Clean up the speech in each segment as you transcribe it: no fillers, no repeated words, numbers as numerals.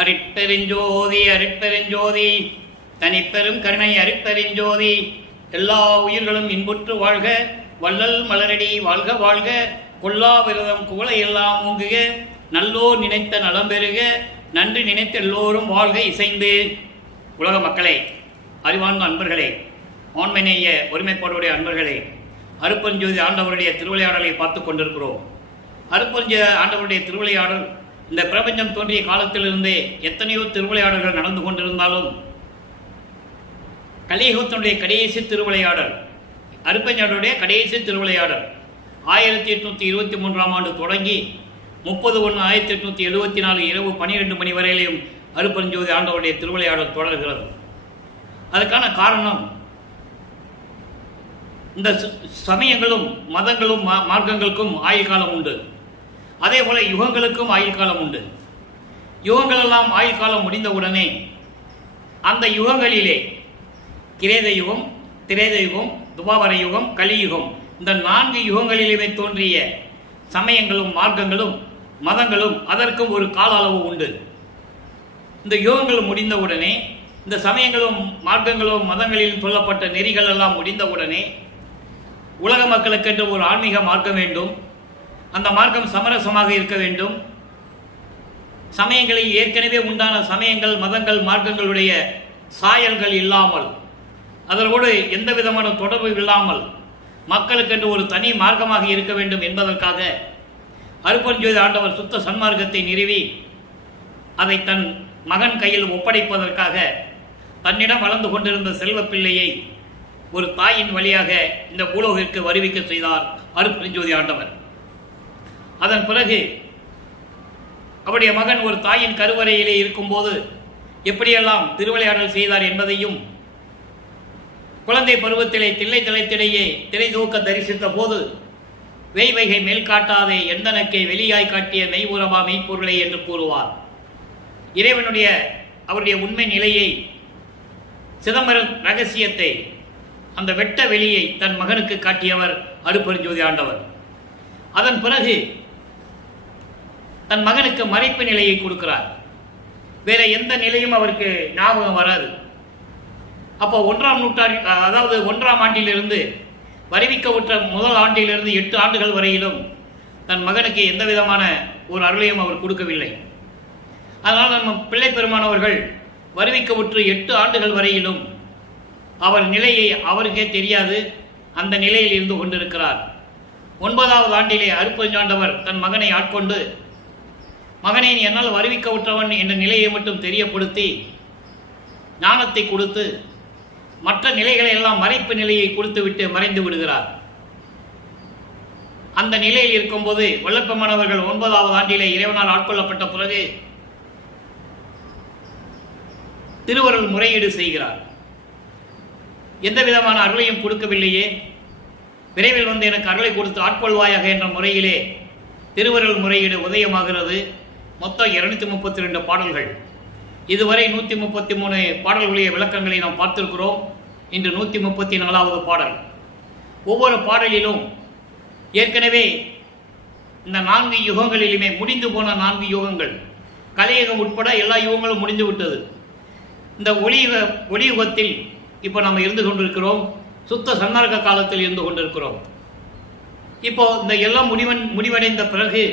அருட்பெருஞ்சோதி அருட்பெருஞ்சோதி தனிப்பெரும் கருணை அருட்பெருஞ்சோதி. எல்லா உயிர்களும் இன்புற்று வாழ்க, வள்ளல் மலரடி வாழ்க வாழ்க, கொல்லா விரதம் குவளையெல்லாம் மூங்குக, நல்லோர் நினைத்த நலம் பெறுக, நன்றி நினைத்த எல்லோரும் வாழ்க இசைந்து. உலக மக்களே, அறிவார்ந்த அன்பர்களே, ஆண்மநேய ஒருமைப்பாடுடைய அன்பர்களே, அருட்பெருஞ்சோதி ஆண்டவருடைய திருவிளையாடலை பார்த்து கொண்டிருக்கிறோம். அருட்பெருஞ்சோதி ஆண்டவருடைய திருவிளையாடல் இந்த பிரபஞ்சம் தோன்றிய காலத்திலிருந்தே எத்தனையோ திருவிளையாடல்கள் நடந்து கொண்டிருந்தாலும் கலியுகத்தினுடைய கடைசி திருவிளையாடல், அருட்பெருஞ்சோதியுடைய கடைசி திருவிளையாடல் 1823ஆம் ஆண்டு தொடங்கி 30/1/1874 இரவு 12 மணி வரையிலும் அருட்பெருஞ்சோதி ஆண்டவருடைய திருவிளையாடல் தொடர்கிறது. அதற்கான காரணம், இந்த சமயங்களும் மதங்களும் மார்க்கங்களுக்கும் ஆயுள் காலம் உண்டு. அதே போல யுகங்களுக்கும் ஆயுள் காலம் உண்டு. யுகங்களெல்லாம் ஆயுள் காலம் முடிந்தவுடனே அந்த யுகங்களிலே கிரேத யுகம், திரேத யுகம், துவாபர யுகம், கலியுகம், இந்த 4 யுகங்களிலுமே தோன்றிய சமயங்களும் மார்க்கங்களும் மதங்களும் அதற்கும் ஒரு கால அளவு உண்டு. இந்த யுகங்கள் முடிந்தவுடனே, இந்த சமயங்களும் மார்க்கங்களும் மதங்களில் சொல்லப்பட்ட நெறிகள் எல்லாம் முடிந்தவுடனே உலக மக்களுக்கென்று ஒரு ஆன்மீக மார்க்கம் வேண்டும். அந்த மார்க்கம் சமரசமாக இருக்க வேண்டும். சமயங்களில் ஏற்கனவே உண்டான சமயங்கள் மதங்கள் மார்க்கங்களுடைய சாயல்கள் இல்லாமல், அதனோடு எந்த விதமான தொடர்பு இல்லாமல் மக்களுக்கென்று ஒரு தனி மார்க்கமாக இருக்க வேண்டும் என்பதற்காக அருட்பெருஞ்சோதி ஆண்டவர் சுத்த சன்மார்க்கத்தை நிறுவி அதை தன் மகன் கையில் ஒப்படைப்பதற்காக தன்னிடம் வளர்ந்து கொண்டிருந்த செல்வ பிள்ளையை ஒரு தாயின் வழியாக இந்த பூலோகிற்கு வருவிக்க செய்தார் அருட்பெருஞ்சோதி ஆண்டவர். அதன் பிறகு அவருடைய மகன் ஒரு தாயின் கருவறையிலே இருக்கும்போது எப்படியெல்லாம் திருவிளையாடல் செய்தார் என்பதையும், குழந்தை பருவத்திலே தில்லை தலைத்திடையே திரை தூக்க தரிசித்த போது வெய்வைகை மேல் காட்டாதே எந்தனக்கை வெளியாய் காட்டிய மெய்புறமா மெய்ப்பொருளை என்று கூறுவார். இறைவனுடைய அவருடைய உண்மை நிலையை, சிதம்பர ரகசியத்தை, அந்த வெட்ட வெளியை தன் மகனுக்கு காட்டியவர் அருட்பெருஞ்சோதி ஆண்டவர். அதன் பிறகு தன் மகனுக்கு மறைப்பு நிலையை கொடுக்கிறார். வேற எந்த நிலையும் அவருக்கு ஞாபகம் வராது. அப்போ 1ஆம் நூற்றாண்டு, அதாவது 1ஆம் ஆண்டிலிருந்து வருவிக்கப்பட்ட முதல் ஆண்டிலிருந்து 8 ஆண்டுகள் வரையிலும் தன் மகனுக்கு எந்த விதமான ஒரு அருளையும் அவர் கொடுக்கவில்லை. அதனால் நம்ம பிள்ளை பெருமானவர்கள் வருவிக்கப்பட்டு 8 ஆண்டுகள் வரையிலும் அவர் நிலையை அவருக்கே தெரியாது, அந்த நிலையில் இருந்து கொண்டிருக்கிறார். 9ஆவது ஆண்டிலே அருட்பெருஞ்சாண்டவர் தன் மகனை ஆட்கொண்டு, மகனை நீ என்னால் வருவிக்கப்பட்டவன் என்ற நிலையை மட்டும் தெரியப்படுத்தி ஞானத்தை கொடுத்து மற்ற நிலைகளை எல்லாம் மறைப்பு நிலையை கொடுத்துவிட்டு மறைந்து விடுகிறார். அந்த நிலையில் இருக்கும்போது வல்லப்பெருமானவர்கள் 9ஆவது ஆண்டிலே இறைவனால் ஆட்கொள்ளப்பட்ட பிறகு திருவருள் முறையீடு செய்கிறார். எந்த விதமான அருளையும் கொடுக்கவில்லையே, விரைவில் வந்து எனக்கு அருளை கொடுத்து ஆட்கொள்வாயாக என்ற முறையிலே திருவருள் முறையீடு உதயமாகிறது. மொத்தம் 232 பாடல்கள். இதுவரை 133 பாடல்களுடைய விளக்கங்களை நாம் பார்த்திருக்கிறோம். இன்று 134வது பாடல். ஒவ்வொரு பாடலிலும் ஏற்கனவே இந்த 4 யுகங்களிலுமே முடிந்து போன 4 யுகங்கள், கலியுகம் உட்பட எல்லா யுகங்களும் முடிந்து விட்டது. இந்த ஒளியுகத்தில் இப்போ நம்ம இருந்து கொண்டிருக்கிறோம். சுத்த சன்மார்க்க காலத்தில் இருந்து கொண்டிருக்கிறோம். இப்போ இந்த எல்லாம் முடிவடைந்த பிறகு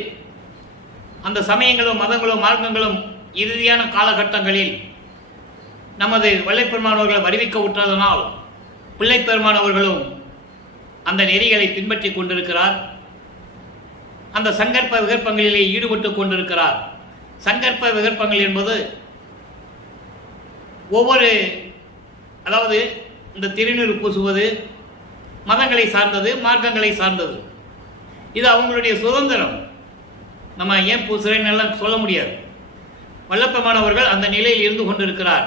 அந்த சமயங்களும் மதங்களும் மார்க்கங்களும் இறுதியான காலகட்டங்களில் நமது வல்லைப்பெருமானவர்களை வருவிக்க விட்டதனால் பிள்ளைப்பெருமானவர்களும் அந்த நெறிகளை பின்பற்றி கொண்டிருக்கிறார். அந்த சங்கற்ப விகற்பங்களிலே ஈடுபட்டு கொண்டிருக்கிறார். சங்கற்ப விகற்பங்கள் என்பது ஒவ்வொரு, அதாவது இந்த திருநீர் பூசுவது மதங்களை சார்ந்தது, மார்க்கங்களை சார்ந்தது. இது அவங்களுடைய சுதந்திரம். நம்ம ஏன் பூசுறேன்னு எல்லாம் சொல்ல முடியாது. வல்லப்பெருமானவர்கள் அந்த நிலையில் இருந்து கொண்டிருக்கிறார்.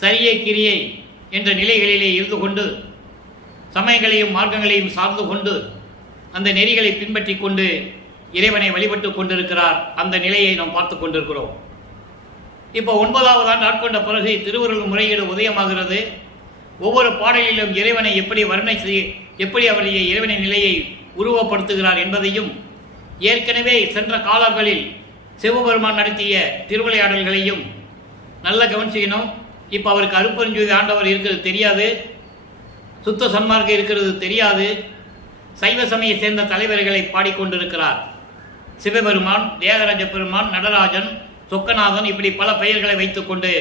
சரியை கிரியை என்ற நிலைகளிலே இருந்து கொண்டு சமயங்களையும் மார்க்கங்களையும் சார்ந்து கொண்டு அந்த நெறிகளை பின்பற்றி கொண்டு இறைவனை வழிபட்டு கொண்டிருக்கிறார். அந்த நிலையை நாம் பார்த்து கொண்டிருக்கிறோம். இப்போ 9ஆவது ஆண்டு ஆட்கொண்ட பிறகு திருவருள் முறையீடு உதயமாகிறது. ஒவ்வொரு பாடலிலும் இறைவனை எப்படி வர்ணனை எப்படி அவருடைய இறைவனை நிலையை உருவப்படுத்துகிறார் என்பதையும், ஏற்கனவே சென்ற காலங்களில் சிவபெருமான் நடத்திய திருவிளையாடல்களையும் நல்லா கவனிச்சுக்கணும். இப்போ அவருக்கு அருட்பெருஞ்சோதி ஆண்டவர் இருக்கிறது தெரியாது, சுத்த சன்மார்க்கம் இருக்கிறது தெரியாது. சைவ சமய சேர்ந்த தலைவர்களை பாடிக்கொண்டிருக்கிறார். சிவபெருமான், தியாகராஜ பெருமான், நடராஜன், சொக்கநாதன், இப்படி பல பெயர்களை வைத்துக்கொண்டு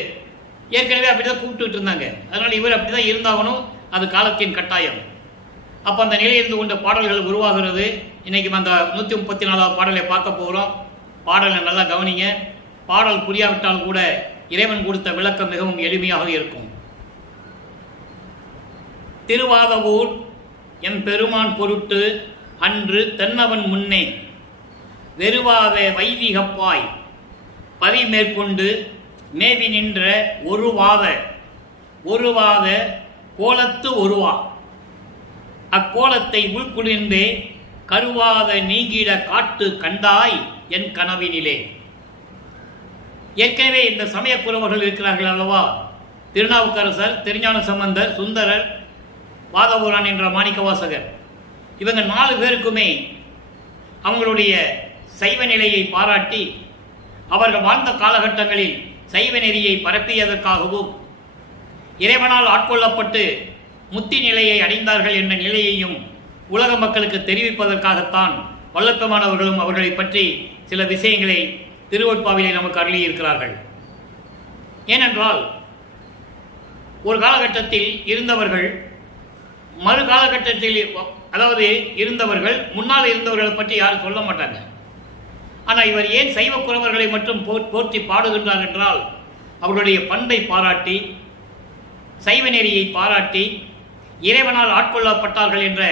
ஏற்கனவே அப்படிதான் கூப்பிட்டு இருந்தாங்க. அதனால் இவர் அப்படிதான் இருந்தாகணும், அது காலத்தின் கட்டாயம். அப்போ அந்த நிலையிலிருந்து கொண்ட பாடல்கள் உருவாகிறது. இன்னைக்கு அந்த 134வது பாடலை பார்க்க போகிறோம். பாடலை நல்லா கவனிங்க. பாடல் புரியாவிட்டால் கூட இறைவன் கொடுத்த விளக்கம் மிகவும் எளிமையாக இருக்கும். திருவாதவூர் எம் பெருமான் பொருட்டு அன்று தென்னவன் முன்னே வெறுவாத வைதிகப்பாய் பதி மேற்கொண்டு மேவி நின்ற ஒருவாத கோலத்து ஒருவா அக்கோலத்தை உள்குளிர்ந்தே கருவாத நீங்கிட காட்டு கண்டாய் என் கனவினிலே. ஏற்கனவே இந்த சமய புலவர்கள் இருக்கிறார்கள் அல்லவா? திருநாவுக்கரசர், திருஞான சம்பந்தர், சுந்தரர், வாதவூரான் என்ற மாணிக்கவாசகர், இவங்க 4 பேருக்குமே அவங்களுடைய சைவ நிலையை பாராட்டி அவர்கள் வாழ்ந்த காலகட்டங்களில் சைவ நெறியை பரப்பியதற்காகவும் இறைவனால் ஆட்கொள்ளப்பட்டு முத்தி நிலையை அடைந்தார்கள் என்ற நிலையையும் உலக மக்களுக்கு தெரிவிப்பதற்காகத்தான் வல்லப்பெருமானவர்களும் அவர்களை பற்றி சில விஷயங்களை திருவொட்பாவிலே நமக்கு அருளியிருக்கிறார்கள். ஏனென்றால் ஒரு காலகட்டத்தில் இருந்தவர்கள் மறு காலகட்டத்தில், அதாவது இருந்தவர்கள் முன்னால் இருந்தவர்களை பற்றி யாரும் சொல்ல மாட்டாங்க. ஆனால் இவர் ஏன் சைவ குறவர்களை மட்டும் போற்றி பாடுகின்றார் என்றால் அவர்களுடைய பண்பை பாராட்டி, சைவ நெறியை பாராட்டி, இறைவனால் ஆட்கொள்ளப்பட்டார்கள் என்ற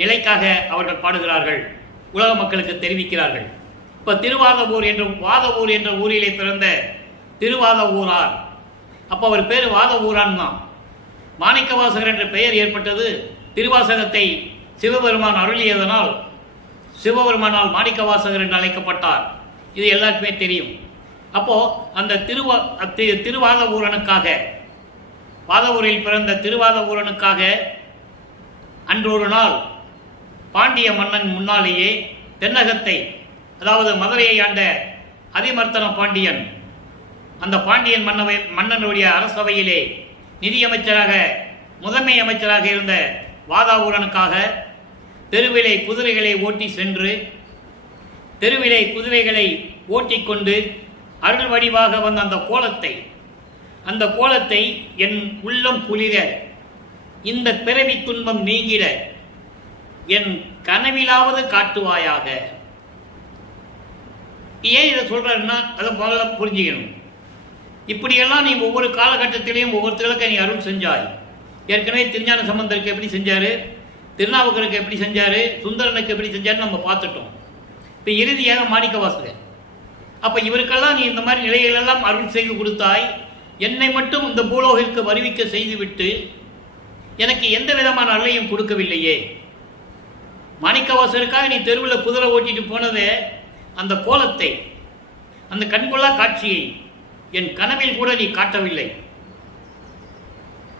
நிலைக்காக அவர்கள் பாடுகிறார்கள், உலக மக்களுக்கு தெரிவிக்கிறார்கள். இப்போ வாதவூர் என்ற ஊரிலே பிறந்த திருவாதவூரார், அப்போ அவர் பேர் வாதவூரான் தான். மாணிக்கவாசகர் என்ற பெயர் ஏற்பட்டது திருவாசகத்தை சிவபெருமான் அருளியதனால் சிவபெருமானால் மாணிக்கவாசகர் என்று அழைக்கப்பட்டார். இது எல்லாருக்குமே தெரியும். அப்போ அந்த திருவாதவூரனுக்காக, வாதவூரில் பிறந்த திருவாதவூரனுக்காக அன்றொரு நாள் பாண்டிய மன்னன் முன்னாலேயே தென்னகத்தை, அதாவது மதுரையை ஆண்ட அதிமர்த்தன பாண்டியன், அந்த பாண்டியன் மன்னனுடைய அரசவையிலே நிதியமைச்சராக, முதன்மை அமைச்சராக இருந்த வாதாவூரனுக்காக தெருவிலை குதிரைகளை ஓட்டி சென்று, தெருவிலை குதிரைகளை ஓட்டிக்கொண்டு அருள் வடிவாக வந்த அந்த கோலத்தை என் உள்ளம் குளிர, இந்த பிறவி துன்பம் நீங்கிட என் கனவிலாவது காட்டுவாயாக. ஏன் இதை சொல்றாருன்னா அதை முதல்ல புரிஞ்சுக்கணும். இப்படியெல்லாம் நீ ஒவ்வொரு காலகட்டத்திலையும் ஒவ்வொருத்தர்களுக்கு நீ அருள் செஞ்சாய். ஏற்கனவே திருஞான சம்பந்தருக்கு எப்படி செஞ்சாரு, திருநாவுக்கருக்கு எப்படி செஞ்சாரு, சுந்தரனுக்கு எப்படி செஞ்சாருன்னு நம்ம பார்த்துட்டோம். இப்போ இறுதியாக மாணிக்கவாசகர், அப்போ இவருக்கெல்லாம் நீ இந்த மாதிரி நிலைகளெல்லாம் அருள் செய்து கொடுத்தாய், என்னை மட்டும் இந்த பூலோகிற்கு வருவிக்க செய்துவிட்டு எனக்கு எந்த விதமான அருளையும் கொடுக்கவில்லையே. மாணிக்கவாசகருக்காக நீ தெருவில் குதிரை ஓட்டிட்டு போனதே, அந்த கோலத்தை, அந்த கண்கொள்ளா காட்சியை என் கனவில் கூட நீ காட்டவில்லை.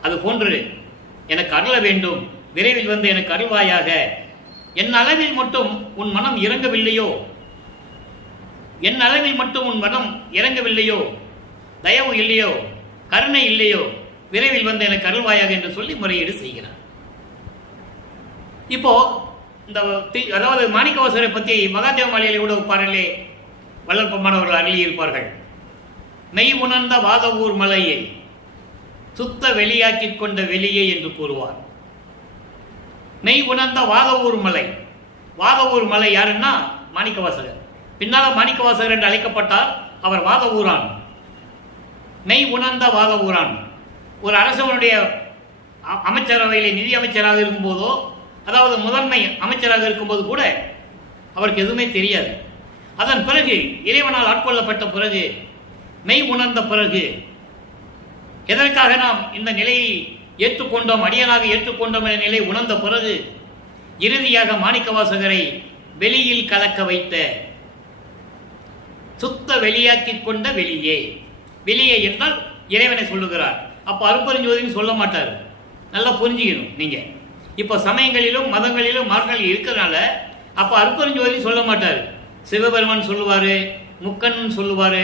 அது போன்று எனக்கு அருள வேண்டும், விரைவில் வந்து எனக்கு அருள்வாயாக. என் அளவில் மட்டும் உன் மனம் இறங்கவில்லையோ, என் அளவில் மட்டும் உன் மனம் இறங்கவில்லையோ, தயவு இல்லையோ, கருணை இல்லையோ, விரைவில் வந்து எனக்கு அருள்வாயாக என்று சொல்லி முறையீடு செய்கிறார். இப்போ இந்த அதாவது மாணிக்கவாசகரை பற்றி மகாதேவ மாலையிலே கூட பாடலே வல்லற்பமானவர்கள் அருளியிருப்பார்கள். மெய் உணர்ந்த வாதவூர் மலையை சுத்த வெளியாக்கி கொண்ட வெளியே என்று கூறுவார். மெய் உணர்ந்த வாதவூர் மலை, வாதவூர் மலை யாருன்னா மாணிக்கவாசகர். பின்னால் மாணிக்கவாசகர் என்று அழைக்கப்பட்டார். அவர் வாதவூரான், மெய் உணர்ந்த வாதவூரான். ஒரு அரசவனுடைய அமைச்சரவையிலே நிதி அமைச்சராக இருக்கும்போதோ, அதாவது முதன்மை அமைச்சராக இருக்கும்போது கூட அவருக்கு எதுவுமே தெரியாது. அதன் பிறகு இறைவனால் ஆட்கொள்ளப்பட்ட பிறகு, மெய் உணர்ந்த பிறகு, எதற்காக நாம் இந்த நிலையை ஏற்றுக்கொண்டோம், அடியனாக ஏற்றுக்கொண்டோம் என்ற நிலை உணர்ந்த பிறகு இறுதியாக மாணிக்கவாசகரை வெளியில் கலக்க வைத்த, சுத்த வெளியாக்கி கொண்ட வெளியே. வெளியே என்றால் இறைவனை சொல்லுகிறார். அப்போ அருட்பெருஞ்சோதின்னு சொல்ல மாட்டார். நல்லா புரிஞ்சுக்கணும் நீங்க. இப்போ சமயங்களிலும் மதங்களிலும் மார்க்கங்கள் இருக்கிறதுனால அப்போ அருட்பெருஞ்சோதி சொல்ல மாட்டார். சிவபெருமான் சொல்லுவார், முக்கன் சொல்லுவார்,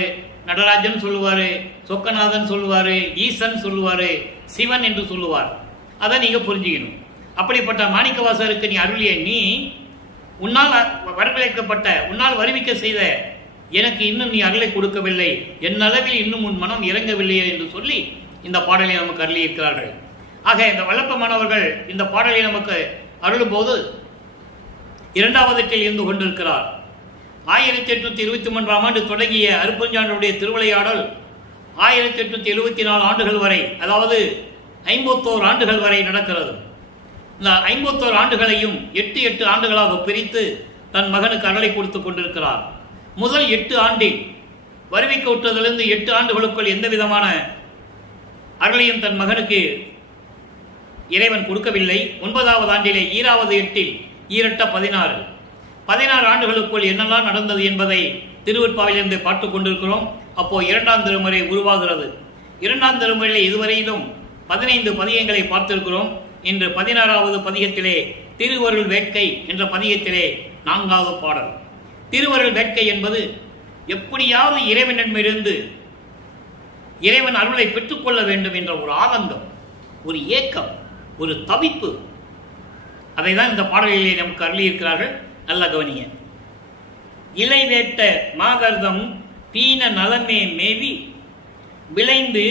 நடராஜன் சொல்லுவார், சொக்கநாதன் சொல்லுவார், ஈசன் சொல்லுவார், சிவன் என்று சொல்லுவார். அதை நீங்கள் புரிஞ்சுக்கணும். அப்படிப்பட்ட மாணிக்கவாசகருக்கு நீ அருளிய நீ உன்னால் வரவழைக்கப்பட்ட, உன்னால் வருவிக்க செய்த எனக்கு இன்னும் நீ அருளை கொடுக்கவில்லை, என் அளவில் இன்னும் உன் மனம் இறங்கவில்லையே என்று சொல்லி இந்த பாடலை நமக்கு அருளியிருக்கிறார்கள். ஆக இந்த வல்லப்ப மாணவர்கள் இந்த பாடலை நமக்கு அருளும் போது இரண்டாவதத்தில் இருந்து கொண்டிருக்கிறார். 1823ஆம் ஆண்டு தொடங்கிய அருப்பஞ்சாண்டருடைய திருவிளையாடல் 1874 ஆண்டுகள் வரை, அதாவது 51 ஆண்டுகள் வரை நடக்கிறது. இந்த 51 ஆண்டுகளையும் 8 ஆண்டுகளாக பிரித்து தன் மகனுக்கு அருளை கொடுத்து கொண்டிருக்கிறார். முதல் 8 ஆண்டில் வருவிக்க விட்டதிலிருந்து 8 ஆண்டுகளுக்குள் எந்த விதமான அருளையும் தன் மகனுக்கு இறைவன் கொடுக்கவில்லை. 9வது ஆண்டிலே ஈராவது 8இல் ஈரட்ட 16 ஆண்டுகளுக்குள் என்னெல்லாம் நடந்தது என்பதை திருவெட்பாவிலிருந்து பார்த்து கொண்டிருக்கிறோம். அப்போ 2ஆம் திருமுறை உருவாகிறது. 2ஆம் திருமுறையில் இதுவரையிலும் 15 பதிகங்களை பார்த்திருக்கிறோம். இன்று 16வது பதிகத்திலே திருவருள் வேட்கை என்ற பதிகத்திலே 4வது பாடல். திருவருள் வேட்கை என்பது எப்படியாவது இறைவனிடமிருந்து இறைவன் அருளை பெற்றுக்கொள்ள வேண்டும் என்ற ஒரு ஆனந்தம், ஒரு ஏக்கம், ஒரு தவிப்பு. அதை தான் இந்த பாடலிலே நமக்கு அருளியிருக்கிறார்கள். நல்ல கவனிய. இலை வேட்ட மாகர்தம் பீன நலமே மேவி விளைந்து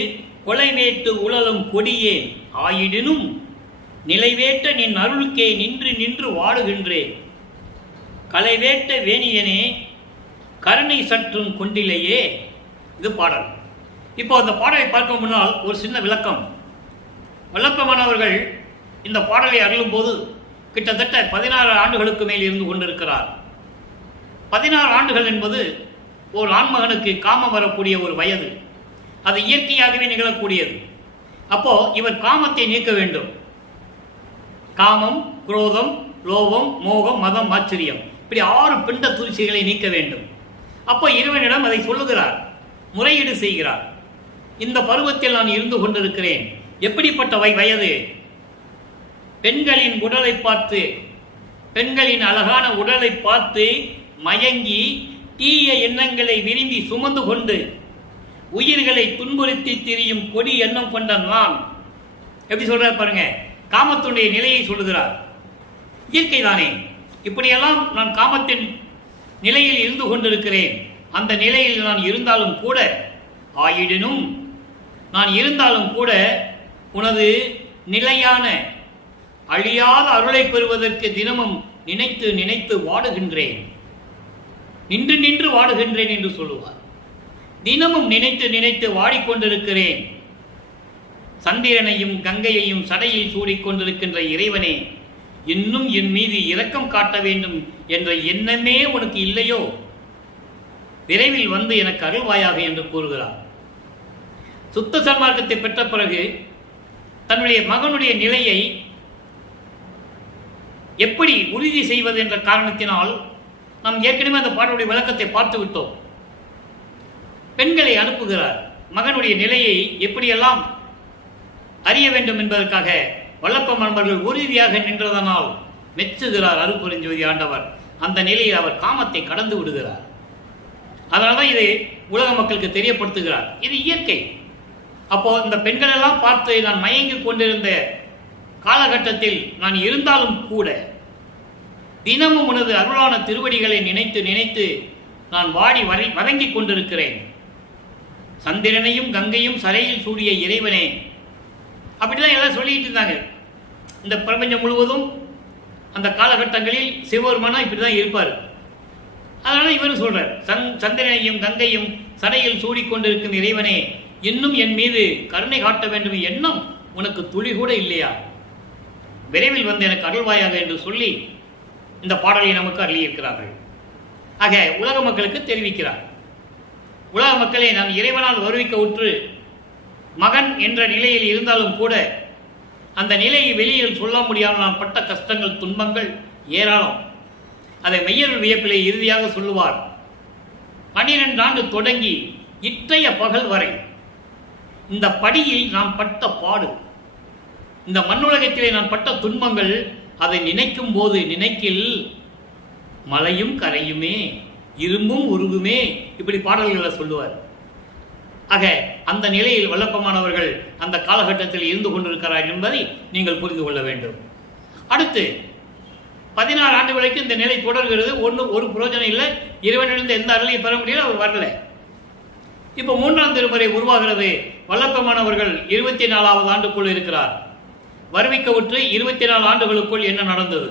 கொலை வேட்டு உழலும் கொடியேன் ஆயிடினும் நிலைவேட்ட நின் அருளுக்கே நின்று நின்று வாடுகின்றேன் கலைவேட்ட வேணியனே கருணை சற்றும் கொண்டிலேயே. இது பாடல். இப்போ அந்த பாடலை பார்க்க முன்னால் ஒரு சின்ன விளக்கம். வல்லப்பமானவர்கள் இந்த பாடலை அருளும் போது கிட்டத்தட்ட 16 ஆண்டுகளுக்கு மேல் இருந்து கொண்டிருக்கிறார். 16 ஆண்டுகள் என்பது ஒரு ஆண்மகனுக்கு காமம் வரக்கூடிய ஒரு வயது. அது இயற்கையாகவே நிகழக்கூடியது. அப்போ இவர் காமத்தை நீக்க வேண்டும். காமம், குரோதம், லோபம், மோகம், மதம், ஆச்சரியம், இப்படி 6 பிண்ட தூசிகளை நீக்க வேண்டும். அப்போ இறைவனிடம் அதை சொல்லுகிறார், முறையீடு செய்கிறார். இந்த பருவத்தில் நான் இருந்து கொண்டிருக்கிறேன். எப்படிப்பட்ட வயது? பெண்களின் உடலை பார்த்து, பெண்களின் அழகான உடலை பார்த்து மயங்கி தீய எண்ணங்களை விரும்பி சுமந்து கொண்டு உயிர்களை துன்புறுத்தி திரியும் கொடி எண்ணம் கொண்ட நான். எப்படி சொல்றார் பாருங்க, காமத்துடைய நிலையை சொல்லுகிறார். இயற்கை தானே, இப்படியெல்லாம் நான் காமத்தின் நிலையில் இருந்து கொண்டிருக்கிறேன். அந்த நிலையில் நான் இருந்தாலும் கூட, ஆயிடினும் நான் இருந்தாலும் கூட உனது நிலையான அழியாத அருளை பெறுவதற்கு தினமும் நினைத்து நினைத்து வாடுகின்றேன், நின்று நின்று வாடுகின்றேன் என்று சொல்லுவார். தினமும் நினைத்து நினைத்து வாடிக்கொண்டிருக்கிறேன். சந்திரனையும் கங்கையையும் சடையில் சூடிக்கொண்டிருக்கின்ற இறைவனே, இன்னும் என் மீது இரக்கம் காட்ட வேண்டும் என்ற எண்ணமே உனக்கு இல்லையோ? விரைவில் வந்து எனக்கு அருள்வாயாக என்று கூறுகிறார். சுத்த சன்மார்க்கத்தை பெற்ற பிறகு தன்னுடைய மகனுடைய நிலையை எப்படி உறுதி செய்வது என்ற காரணத்தினால் நாம் ஏற்கனவே அந்த பாடலுடைய விளக்கத்தை பார்த்து விட்டோம். பெண்களை அனுப்புகிறார். மகனுடைய நிலையை எப்படியெல்லாம் அறிய வேண்டும் என்பதற்காக வல்லப்ப மாணவர்கள் உறுதியாக நின்றதனால் மெச்சுகிறார் அருட்பெருஞ்சோதி ஆண்டவர். அந்த நிலையில் அவர் காமத்தை கடந்து விடுகிறார். அதனால்தான் இதை உலக மக்களுக்கு தெரியப்படுத்துகிறார். இது இயற்கை. அப்போ இந்த பெண்களெல்லாம் பார்த்து நான் மயங்கி கொண்டிருந்த காலகட்டத்தில் நான் இருந்தாலும் கூட தினமும் உனது அருளான திருவடிகளை நினைத்து நினைத்து நான் வாடி வதங்கிக் கொண்டிருக்கிறேன். சந்திரனையும் கங்கையும் சரையில் சூடிய இறைவனே, அப்படிதான் எல்லாம் சொல்லிட்டு இருந்தாங்க. இந்த பிரபஞ்சம் முழுவதும் அந்த காலகட்டங்களில் சிவபெருமானா இப்படிதான் இருப்பார். அதனால இவரும் சொல்றார், சந்திரனையும் கங்கையும் சடையில் சூடிக்கொண்டிருக்கும் இறைவனே, இன்னும் என் மீது கருணை காட்ட வேண்டும் எண்ணம் உனக்கு துளி கூட இல்லையா? விரைவில் வந்து எனக்கு அருள்வாயாக என்று சொல்லி இந்த பாடலை நமக்கு அருளியிருக்கிறார்கள். ஆக உலக மக்களுக்கு தெரிவிக்கிறார். உலக மக்களே, நான் இறைவனால் வருவிக்க உற்று மகன் என்ற நிலையில் இருந்தாலும் கூட அந்த நிலையை வெளியில் சொல்ல முடியாமல் நான் பட்ட கஷ்டங்கள், துன்பங்கள் ஏராளம். அதை மெய்யருள் வியப்பிலே இறுதியாக சொல்லுவார். 12 ஆண்டு தொடங்கி இற்றைய பகல் வரை இந்த படியில் நான் பட்ட பாடு, இந்த மண்ணுலகத்திலே நான் பட்ட துன்பங்கள், அதை நினைக்கும் போது நினைக்கில் மலையும் கரையுமே இரும்பும் உருகுமே, இப்படி பாடல்களை சொல்லுவார். ஆக அந்த நிலையில் வல்லப்பமானவர்கள் அந்த காலகட்டத்தில் இருந்து கொண்டிருக்கிறார் என்பதை நீங்கள் புரிந்து கொள்ள வேண்டும். அடுத்து 16 ஆண்டு வரைக்கும் இந்த நிலை தொடர்கிறது. ஒரு பிரயோஜனம் இல்லை. இறைவனிலிருந்து எந்த அருளையும் பெற முடியல, அவர் வரல. இப்போ 3ஆம் திருமுறை உருவாகிறது. வல்லப்பமானவர்கள் 24வது ஆண்டுக்குள் இருக்கிறார். வருவிக்க உற்று 24 ஆண்டுகளுக்குள் என்ன நடந்தது?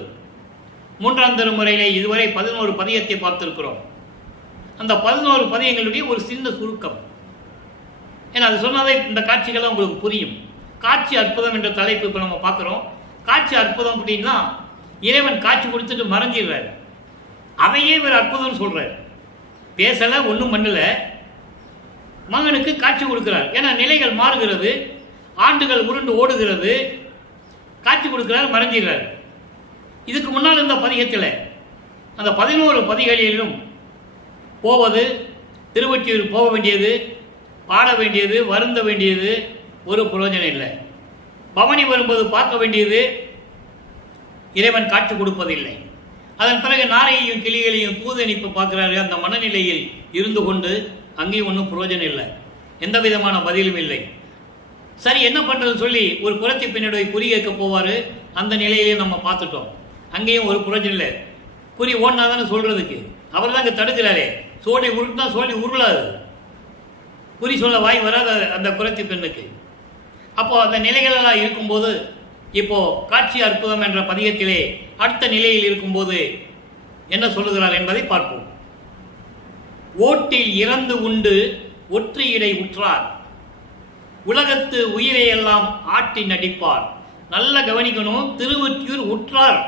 3ஆம் திருமுறையிலே இதுவரை 11 பதியத்தை பார்த்திருக்கிறோம். அந்த 11 பதியங்களுடைய ஒரு சின்ன சுருக்கம். ஏன்னா அது சொன்னாலே இந்த காட்சிகள்லாம் உங்களுக்கு புரியும். காட்சி அற்புதம் என்ற தலைப்பு இப்போ நம்ம பார்க்குறோம். காட்சி அற்புதம் அப்படின்னா இறைவன் காட்சி கொடுத்துட்டு மறைஞ்சிடுறாரு. அதையே இவர் அற்புதம்னு சொல்றாரு. பேசலை, ஒன்றும் பண்ணல, மகனுக்கு காட்சி கொடுக்கிறார். ஏன்னா நிலைகள் மாறுகிறது, ஆண்டுகள் உருண்டு ஓடுகிறது, காட்சி கொடுக்கிறார், மறைஞ்சிடுறார். இதுக்கு முன்னால் இந்த பதிகத்தில் அந்த 11 பதிகளிலும் போவது, திருவொற்றியூர் போக வேண்டியது, பாட வேண்டியது, வருந்த வேண்டியது, ஒரு பிரயோஜனம் இல்லை. பவனி வரும்போது பார்க்க வேண்டியது, இறைவன் காட்சி கொடுப்பதில்லை. அதன் பிறகு நாரையையும் கிளிகளையும் தூது அனுப்பி பார்க்கிறாரு. அந்த மனநிலையில் இருந்து கொண்டு அங்கேயும் ஒன்றும் பிரயோஜனம் இல்லை, எந்த விதமான பதிலும் இல்லை. சரி, என்ன பண்ணுறதுன்னு சொல்லி ஒரு குரத்தி பின்னடை குறி கேட்க போவார். அந்த நிலையிலே நம்ம பார்த்துட்டோம். அங்கேயும் ஒரு பிரயோஜனம் இல்லை. குறி ஓடினா தானே சொல்கிறதுக்கு, அவர் தான் இங்கே தடுக்கிறாரே. சோழி உருட்டுனா சோழி உருளாது, குறி சொல்ல வாய் வராது அந்த குரத்தி பெண்ணுக்கு. அப்போ அந்த நிலைகளெல்லாம் இருக்கும்போது, இப்போ காட்சி அற்புதம் என்ற பதிகத்திலே அடுத்த நிலையில் இருக்கும்போது என்ன சொல்லுகிறார் என்பதை பார்ப்போம். ஓட்டில் இறந்து உண்டு ஒற்றியிடை உற்றார், உலகத்து உயிரையெல்லாம் ஆட்டி நடிப்பார். நல்ல கவனிக்கணும். திருவொற்றியூர் உற்றார்,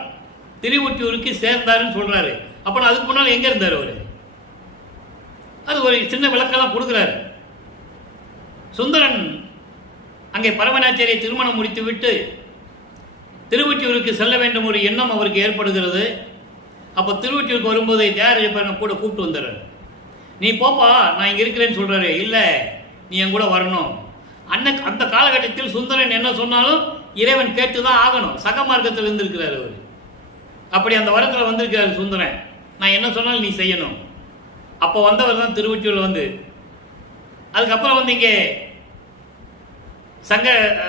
திருவொற்றியூருக்கு சேர்ந்தாருன்னு சொல்றாரு. அப்ப அதுக்கு முன்னால் எங்க இருந்தார் அவரு? அது ஒரு சின்ன விளக்கெல்லாம் கொடுக்கிறாரு. சுந்தரன் அங்கே பரமநாச்சியரை திருமணம் முடித்துவிட்டு திருவொற்றியூருக்கு செல்ல வேண்டும் ஒரு எண்ணம் அவருக்கு ஏற்படுகிறது. அப்போ திருவொற்றியூருக்கு வரும்போது யார் கூட கூப்பிட்டு வந்துடுறாரு. நீ போப்பா, நான் இங்கே இருக்கிறேன்னு சொல்கிறாரு. இல்லை, நீ என் கூட வரணும். அந்த காலகட்டத்தில் சுந்தரன் என்ன சொன்னாலும் இறைவன் கேட்டு தான் ஆகணும். சக மார்க்கத்தில் இருந்திருக்கிறார் அவர். அப்படி அந்த வரத்தில் வந்திருக்கிறார் சுந்தரன். நான் என்ன சொன்னாலும் நீ செய்யணும். அப்போ வந்தவர் தான் திருவொற்றியூரில் வந்து, அதுக்கப்புறம் வந்து இங்கே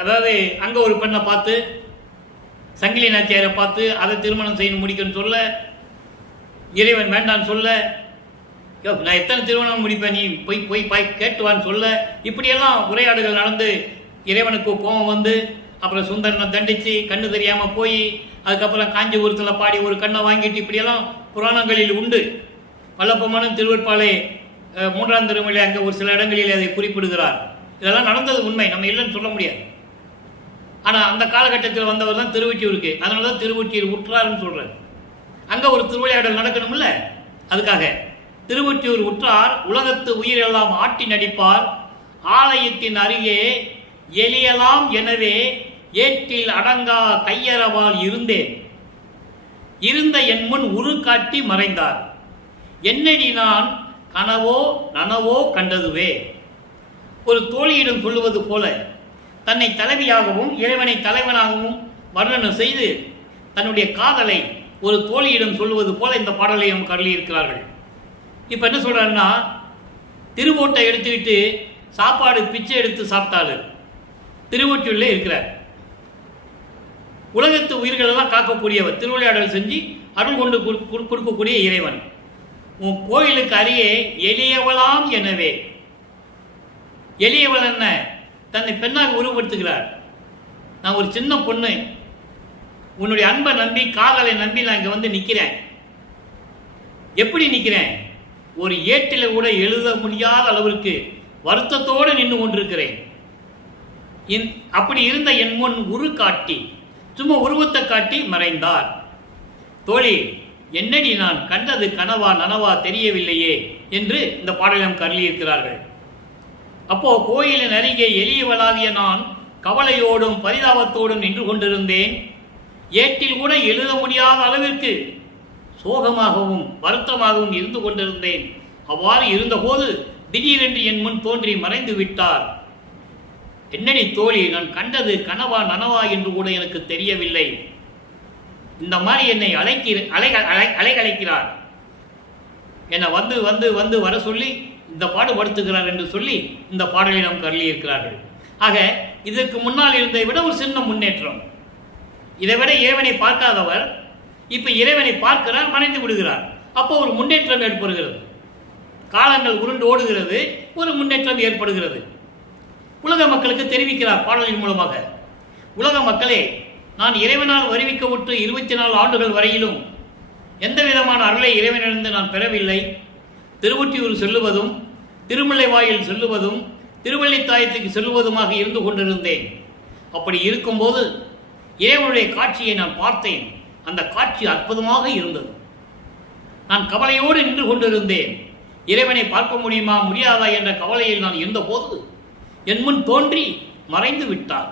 அதாவது அங்கே ஒரு பெண்ணை பார்த்து, சங்கிலி நாச்சியாரை பார்த்து அதை திருமணம் செய்யணும் முடிக்கணும்னு சொல்ல, இறைவன் வேண்டான்னு சொல்ல, நான் எத்தனை திருமணம் முடிப்பேன், நீ போய் கேட்டுவான்னு சொல்ல, இப்படியெல்லாம் உரையாடுகள் நடந்து இறைவனுக்கு கோபம் வந்து அப்புறம் சுந்தரனை தண்டித்து கண்ணு தெரியாமல் போய் அதுக்கப்புறம் காஞ்சிபுரத்தில் பாடி ஒரு கண்ணை வாங்கிட்டு, இப்படியெல்லாம் புராணங்களில் உண்டு. வல்லப்பமானும் திருவெட்பாலை 3ஆம் திருமுறை அங்கே ஒரு சில இடங்களில் அதை குறிப்பிடுகிறார். இதெல்லாம் நடந்தது உண்மை, நம்ம இல்லைன்னு சொல்ல முடியாது. ஆனால் அந்த காலகட்டத்தில் வந்தவர் தான் திருவொற்றியூருக்கு. அதனால தான் திருவொற்றியூர் உற்றார்னு சொல்கிறார். அங்கே ஒரு திருவிளையாடல் நடக்கணும்ல, அதுக்காக திருவொற்றியூர் உற்றார், உலகத்து உயிரெல்லாம் ஆட்டி நடிப்பார், ஆலயத்தின் அருகே எலியலாம் எனவே ஏற்றில் அடங்கா கையறவால் இருந்தேன், இருந்த என் முன் உரு காட்டி மறைந்தார், என்னடி நான் கனவோ நனவோ கண்டதுவே. ஒரு தோழியிடம் சொல்லுவது போல தன்னை தலைவியாகவும் இறைவனை தலைவனாகவும் வர்ணனம் செய்து தன்னுடைய காதலை ஒரு தோழியிடம் சொல்லுவது போல இந்த பாடலை நமக்கு அருளியிருக்கிறார்கள். இப்போ என்ன சொல்றாருன்னா, திருவோட்டை எடுத்துக்கிட்டு சாப்பாடு பிச்சை எடுத்து சாப்பிட்டாரு. திருவொற்றியூரில் இருக்கிறார். உலகத்து உயிர்களெல்லாம் காக்கக்கூடியவர், திருவிளையாடல் செஞ்சு அருள் கொண்டு கொடுக்கக்கூடிய இறைவன். உன் கோயிலுக்கு அருகே எளியவளாம் எனவே, எளியவள் என்ன, தன்னை பெண்ணாக உருவப்படுத்துகிறார். நான் ஒரு சின்ன பொண்ணு, உன்னுடைய அன்பை நம்பி காதலை நம்பி நான் இங்கே வந்து நிற்கிறேன். எப்படி நிற்கிறேன்? ஒரு ஏட்டில் கூட எழுத முடியாத அளவிற்கு வருத்தத்தோடு நின்று கொண்டிருக்கிறேன். அப்படி இருந்த என் முன் உரு காட்டி, சும்மா உருவத்தை காட்டி மறைந்தார். தோழி, என்னடி நான் கண்டது கனவா நனவா தெரியவில்லையே என்று இந்த பாடலம் கருளியிருக்கிறார்கள். அப்போ கோயிலின் அருகே எளியவளாகிய நான் கவலையோடும் பரிதாபத்தோடும் நின்று கொண்டிருந்தேன். ஏட்டில் கூட எழுத முடியாத அளவிற்கு சோகமாகவும் வருத்தமாகவும் இருந்து கொண்டிருந்தேன். அவ்வாறு இருந்தபோது திடீரென்று என் முன் தோன்றி மறைந்து விட்டார். என்னடி தோழி, நான் கண்டது கனவா நனவா என்று கூட எனக்கு தெரியவில்லை. இந்த மாதிரி என்னை அலைகளைக்கிறார். என்னை வந்து வந்து வந்து வர சொல்லி இந்த பாடுபடுத்துகிறார் என்று சொல்லி இந்த பாடலை நமக்கு அருளியிருக்கிறார்கள். ஆக இதற்கு முன்னால் இருந்ததை விட ஒரு சின்ன முன்னேற்றம். இதை விட இறைவனை பார்க்காதவர் இப்ப இறைவனை பார்க்கிறார், மறைந்து விடுகிறார். அப்போ ஒரு முன்னேற்றம் ஏற்படுகிறது. காலங்கள் உருண்டு ஓடுகிறது, ஒரு முன்னேற்றம் ஏற்படுகிறது. உலக மக்களுக்கு தெரிவிக்கிறார் பாடலின் மூலமாக. உலக மக்களே, நான் இறைவனால் வருவிக்கப்பட்டு 24 ஆண்டுகள் வரையிலும் எந்த விதமான அருளை இறைவனிலிருந்து நான் பெறவில்லை. திருவொற்றியூர் செல்லுவதும் திருமலை வாயில் செல்லுவதும் திருவள்ளித்தாயத்துக்கு செல்லுவதுமாக இருந்து கொண்டிருந்தேன். அப்படி இருக்கும்போது இறைவனுடைய காட்சியை நான் பார்த்தேன். அந்த காட்சி அற்புதமாக இருந்தது. நான் கவலையோடு நின்று கொண்டிருந்தேன். இறைவனை பார்க்க முடியுமா முடியாதா என்ற கவலையில் நான் இருந்தபோது என் முன் தோன்றி மறைந்து விட்டார்.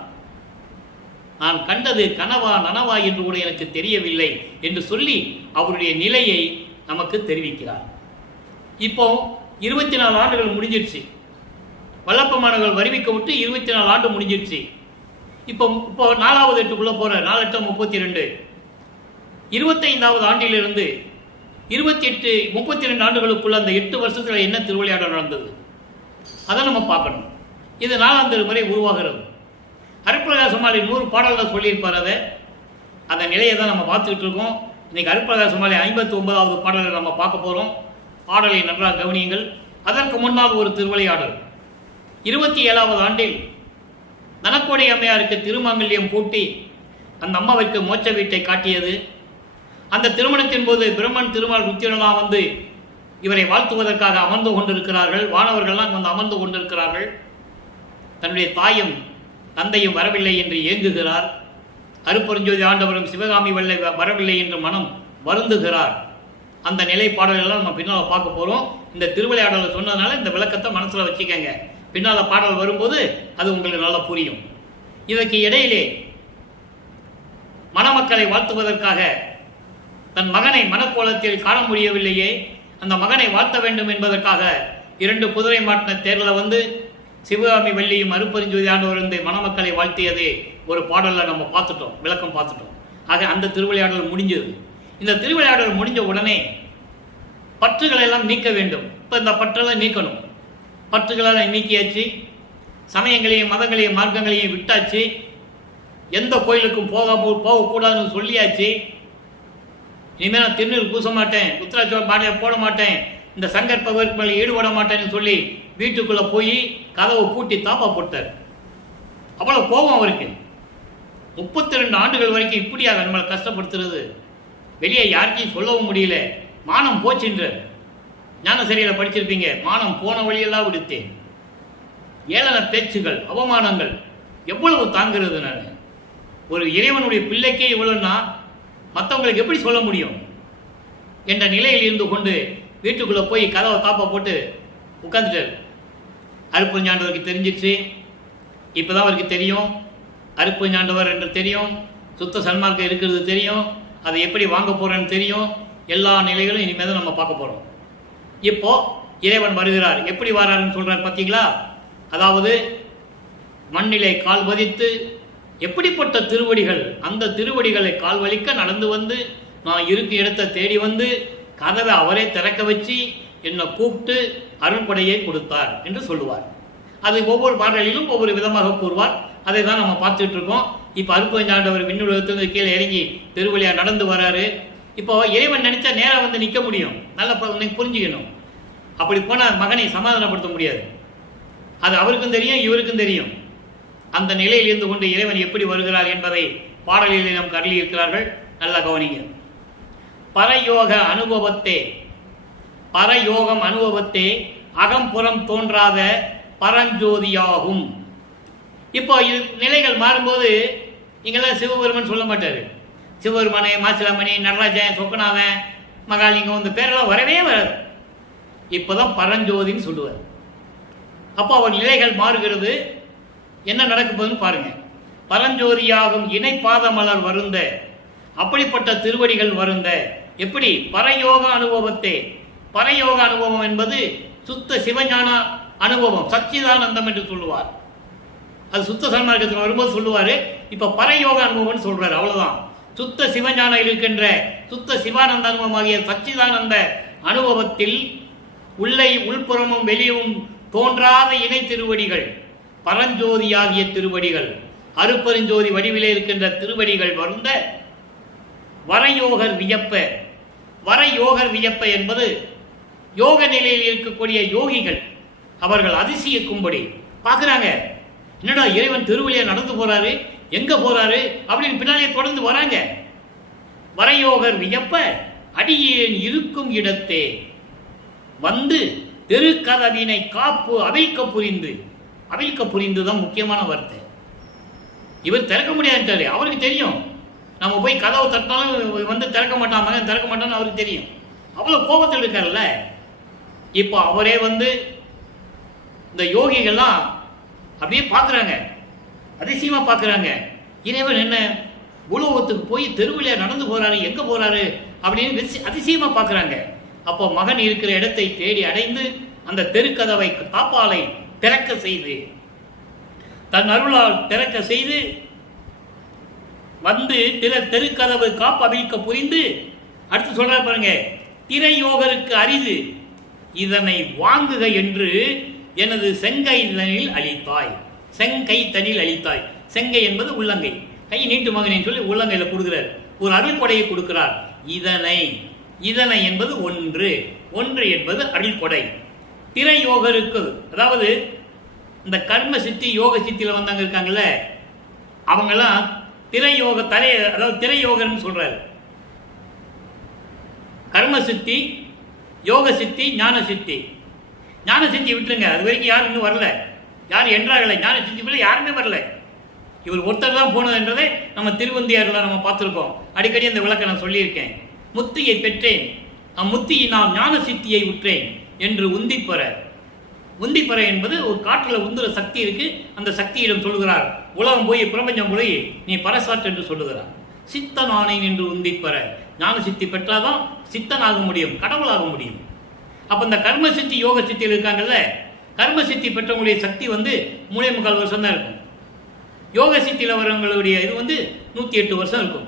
நான் கண்டது கனவா நனவா என்று கூட எனக்கு தெரியவில்லை என்று சொல்லி அவருடைய நிலையை நமக்கு தெரிவிக்கிறார். இப்போ 24 ஆண்டுகள் முடிஞ்சிருச்சு. வல்லப்பமானவர்கள் வருவிக்க விட்டு 24 ஆண்டு முடிஞ்சிருச்சு. இப்போ 4வது எட்டுக்குள்ள போற 4 8 32 25வது ஆண்டிலிருந்து 28 32 ஆண்டுகளுக்குள்ள அந்த 8 வருஷத்துல என்ன திருவிளையாடல் நடந்தது அதை நம்ம பார்க்கணும். இது 4ஆம் திருமுறை உருவாகிறது. அருட்பிரகாசமாலை 100 பாடல்கள் சொல்லியிருப்பார். அந்த நிலையை தான் நம்ம பார்த்துக்கிட்டு இருக்கோம். இன்னைக்கு அருட்பிரகாசமாலை 59வது பாடலை நம்ம பார்க்க போகிறோம். பாடலை நன்றாக கவனியுங்கள். அதற்கு முன்னால் ஒரு திருவிளையாடல் 27வது ஆண்டில் தனக்கோடி அம்மையாருக்கு திருமாங்கல்யம் பூட்டி அந்த அம்மாவிற்கு மோட்ச வீட்டை காட்டியது. அந்த திருமணத்தின் போது பிரம்மன் திருமால் ருத்திரலாம் வந்து இவரை வாழ்த்துவதற்காக அமர்ந்து கொண்டிருக்கிறார்கள். வானவர்கள்லாம் வந்து அமர்ந்து கொண்டிருக்கிறார்கள். தன்னுடைய தாயும் தந்தையும் வரவில்லை என்று ஏங்குகிறார். அருப்பெருஞ்சோதி ஆண்டவரும் சிவகாமி வரவில்லை என்று மனம் வருந்துகிறார். அந்த நிலைப்பாடலெல்லாம் நம்ம பின்னால் பார்க்க போகிறோம். இந்த திருவிளையாடலை சொன்னதுனால இந்த விளக்கத்தை மனசில் வச்சுக்கங்க. பின்னால் பாடல் வரும்போது அது உங்களுக்கு நல்லா புரியும். இதற்கு இடையிலே மணமக்களை வாழ்த்துவதற்காக தன் மகனை மனக்கோலத்தில் காண முடியவில்லையே, அந்த மகனை வாழ்த்த வேண்டும் என்பதற்காக 2 குதிரை மாட்டின தேரில் வந்து சிவகாமி வள்ளியும் அருப்பெருஞ்சோதி ஆண்டவர் வந்து மணமக்களை வாழ்த்தியதே ஒரு பாடலில் நம்ம பார்த்துட்டோம், விளக்கம் பார்த்துட்டோம். ஆக அந்த திருவிளையாடல் முடிஞ்சது. இந்த திருவிளையாடல் முடிஞ்ச உடனே பற்றுகளை எல்லாம் நீக்க வேண்டும். இப்போ இந்த பற்றெல்லாம் நீக்கணும். பற்றுகளை நீக்கியாச்சு. சமயங்களையும் மதங்களையும் மார்க்கங்களையும் விட்டாச்சு. எந்த கோயிலுக்கும் போகக்கூடாதுன்னு சொல்லியாச்சு. இனிமேல் நான் திருநீர் பூச மாட்டேன், உத்திராட்சம் பாடையை போட மாட்டேன், இந்த சங்கற்ப வேட்புகளில் ஈடுபட மாட்டேன்னு சொல்லி வீட்டுக்குள்ளே போய் கதவை பூட்டி தாப்பா போட்டார். அவ்வளோ கோபம் அவருக்கு. 32 ஆண்டுகள் வரைக்கும் இப்படியாக நம்மளை கஷ்டப்படுத்துறது, வெளியே யாருக்கையும் சொல்லவும் முடியல. மானம் போச்சுன்ற ஞானசரியில் படிச்சிருப்பீங்க. மானம் போன வழியெல்லாம் விடுத்தேன். ஏளன பேச்சுகள், அவமானங்கள் எவ்வளவு தாங்கிறது. நான் ஒரு இறைவனுடைய பிள்ளைக்கே இவ்வளோன்னா மற்றவங்களுக்கு எப்படி சொல்ல முடியும் என்ற நிலையில் இருந்து கொண்டு வீட்டுக்குள்ளே போய் கதவை தாப்பா போட்டு உட்காந்துட்டார். அருட்பெருஞ்சாண்டவருக்கு தெரிஞ்சிச்சு. இப்போ தான் அவருக்கு தெரியும் அருட்பெருஞ்சாண்டவர் என்று தெரியும், சுத்த சன்மார்க்கம் இருக்கிறது தெரியும், அதை எப்படி வாங்க போகிறேன்னு தெரியும். எல்லா நிலைகளும் இனிமேல் தான் நம்ம பார்க்க போகிறோம். இப்போ இறைவன் வருகிறார். எப்படி வராருன்னு சொல்கிறார் பார்த்தீங்களா? அதாவது மண்ணிலே கால் பதித்து எப்படிப்பட்ட திருவடிகள், அந்த திருவடிகளை கால் வலிக்க நடந்து வந்து நான் இருக்கும் இடத்தை தேடி வந்து கதவை அவரே திறக்க வச்சு என்னை கூப்பிட்டு அருள்படையை கொடுத்தார் என்று சொல்லுவார். அது ஒவ்வொரு பாடலிலும் ஒவ்வொரு விதமாக கூறுவார். அதை தான் நம்ம பார்த்துட்டு இருக்கோம். இப்போ அருட்பெருஞ்சாண்டவர் விண்ணுலகத்திலிருந்து கீழே இறங்கி திருவழியாக நடந்து வராரு. இப்போ இறைவன் நினைச்சா நேராக வந்து நிற்க முடியும். நல்லா புரிஞ்சுக்கணும். அப்படி போனால் மகனை சமாதானப்படுத்த முடியாது. அது அவருக்கும் தெரியும், இவருக்கும் தெரியும். அந்த நிலையில் இருந்து கொண்டு இறைவன் எப்படி வருகிறார் என்பதை பாடலிலே நாம் கருளி இருக்கிறார்கள். நல்லா கவனிங்க. பரயோக அனுபவத்தே, பரயோகம் அனுபவத்தே அகம்புறம் தோன்றாத பரஞ்சோதியாகும். இப்போ இது நிலைகள் மாறும்போது இங்கெல்லாம் சிவபெருமன் சொல்ல மாட்டார். சிவபெருமானே, மாசிலாமணி, நடராஜன், சொக்கநாதன், மகாலிங்கம் இந்த பேரெல்லாம் வரவே வராது. இப்போதான் பரஞ்சோதின்னு சொல்லுவார். அப்போ அவர் நிலைகள் மாறுகிறது. என்ன நடக்க போகுதுன்னு பாருங்க. பரஞ்சோதியாகும் இணைப்பாத மலர் வருந்த, அப்படிப்பட்ட திருவடிகள் வருந்த. எப்படி? பரயோக அனுபவத்தே. பரயோக அனுபவம் என்பது சுத்த சிவஞான அனுபவம், சச்சிதானந்தம் என்று சொல்லுவார். அது சுத்த சன்மார்க்கத்தில் வரும்போது சொல்லுவார். இப்போ பரயோக அனுபவம்னு சொல்றாரு. அவ்வளோதான். சுத்த சிவஞானம் இருக்கின்ற சுத்த சிவானந்த அனுபவமாகிய சச்சிதானந்த அனுபவத்தில் உள்ளே உள்புறமும் வெளியும் தோன்றாத இணை திருவடிகள், பரஞ்சோதியாகிய திருவடிகள், அருப்பெருஞ்சோதி வடிவிலே இருக்கின்ற திருவடிகள் வருந்த வரையோகர் வியப்ப. வரையோகர் வியப்ப என்பது யோக நிலையில் இருக்கக்கூடிய யோகிகள் அவர்கள் அதிசயிக்கும்படி பார்க்குறாங்க. என்னடா இறைவன் திருவழியா நடந்து போறாரு, எங்க போறாரு அப்படின்னு பின்னாலே தொடர்ந்து வராங்க. வரையோகர் வியப்ப அடியேன் இருக்கும் இடத்தே வந்து தெருக்கதவினை காப்பு அவிழ்க்க புரிந்து. அவிழ்க்க புரிந்துதான் முக்கியமான வார்த்தை. இவர் திறக்க முடியாதுட்டாரு, அவருக்கு தெரியும். நம்ம போய் கதவை தட்டினாலும் வந்து திறக்க மாட்டான், மகன் திறக்க மாட்டான்னு அவருக்கு தெரியும். அவ்வளோ கோபத்தில் இருக்கார்ல. இப்போ அவரே வந்து இந்த யோகிகள்லாம் அப்படியே பார்க்குறாங்க, அதிசயமாக பார்க்குறாங்க. இறைவன் என்ன பூலோகத்துக்கு போய் தெருவிலே நடந்து போறாரு, எங்க போறாரு அப்படின்னு அதிசயமா பார்க்குறாங்க. அப்போ மகன் இருக்கிற இடத்தை தேடி அடைந்து அந்த தெருக்கதவை தாப்பாலை திறக்க செய்து, தன் அருளால் திறக்க செய்து வந்து தெருக்கதவு காப்பு அவிழ்க்க புரிந்து அடுத்து சொல்ற பாருங்க, திரையோகருக்கு அரிது இதனை வாங்குக என்று எனது செங்கை தனில் அளித்தாய். செங்கை தனில் அளித்தாய். செங்கை என்பது உள்ளங்கை. கை நீட்டு மகனின்னு சொல்லி உள்ளங்கையில் கொடுக்கிறார், ஒரு அருள் கொடையை கொடுக்கிறார். இதனை, இதனை என்பது ஒன்று, ஒன்று என்பது அருள் கொடை. திரையோகருக்கு, அதாவது இந்த கர்ம சித்தி யோக சித்தியில் வந்தவங்க இருக்காங்கல்ல, அவங்கெல்லாம் திரையோக அதாவது திரையோகர்னு சொல்றாரு. கர்ம சித்தி, யோக சித்தி, ஞான சித்தி. ஞான சித்தி விட்டுருங்க, அது வரைக்கும் யாரும் இன்னும் வரல, யாரும் என்றார்களே. ஞான சித்திக்குள்ள யாருமே வரல, இவர் ஒருத்தர் தான் போனது என்றதை நம்ம திருவந்தியாரில் நம்ம பார்த்துருக்கோம். அடிக்கடி அந்த விளக்க நான் சொல்லியிருக்கேன். முத்தியை பெற்றேன், அம்முத்தியை நாம் ஞான சித்தியை உற்றேன் என்று உந்திப்பெற. உந்திப்பெற என்பது ஒரு காற்றில் உந்துற சக்தி இருக்கு, அந்த சக்தியிடம் சொல்லுகிறார், உலகம் போய் பிரபஞ்சம் போய் நீ பரசாற்று என்று சொல்லுகிறார். சித்தனானேன் என்று உந்திப்பெற. ஞான சித்தி பெற்றாதான் சித்தனாக முடியும், கடவுளாக முடியும். அப்ப இந்த கர்ம சித்தி யோக சித்தியில் இருக்காங்கல்ல, கர்ம சித்தி பெற்றவங்களுடைய சக்தி வந்து 3.25 வருஷம் தான் இருக்கும். யோக சித்தியில் வரவங்களுடைய இது வந்து 108 வருஷம் இருக்கும்.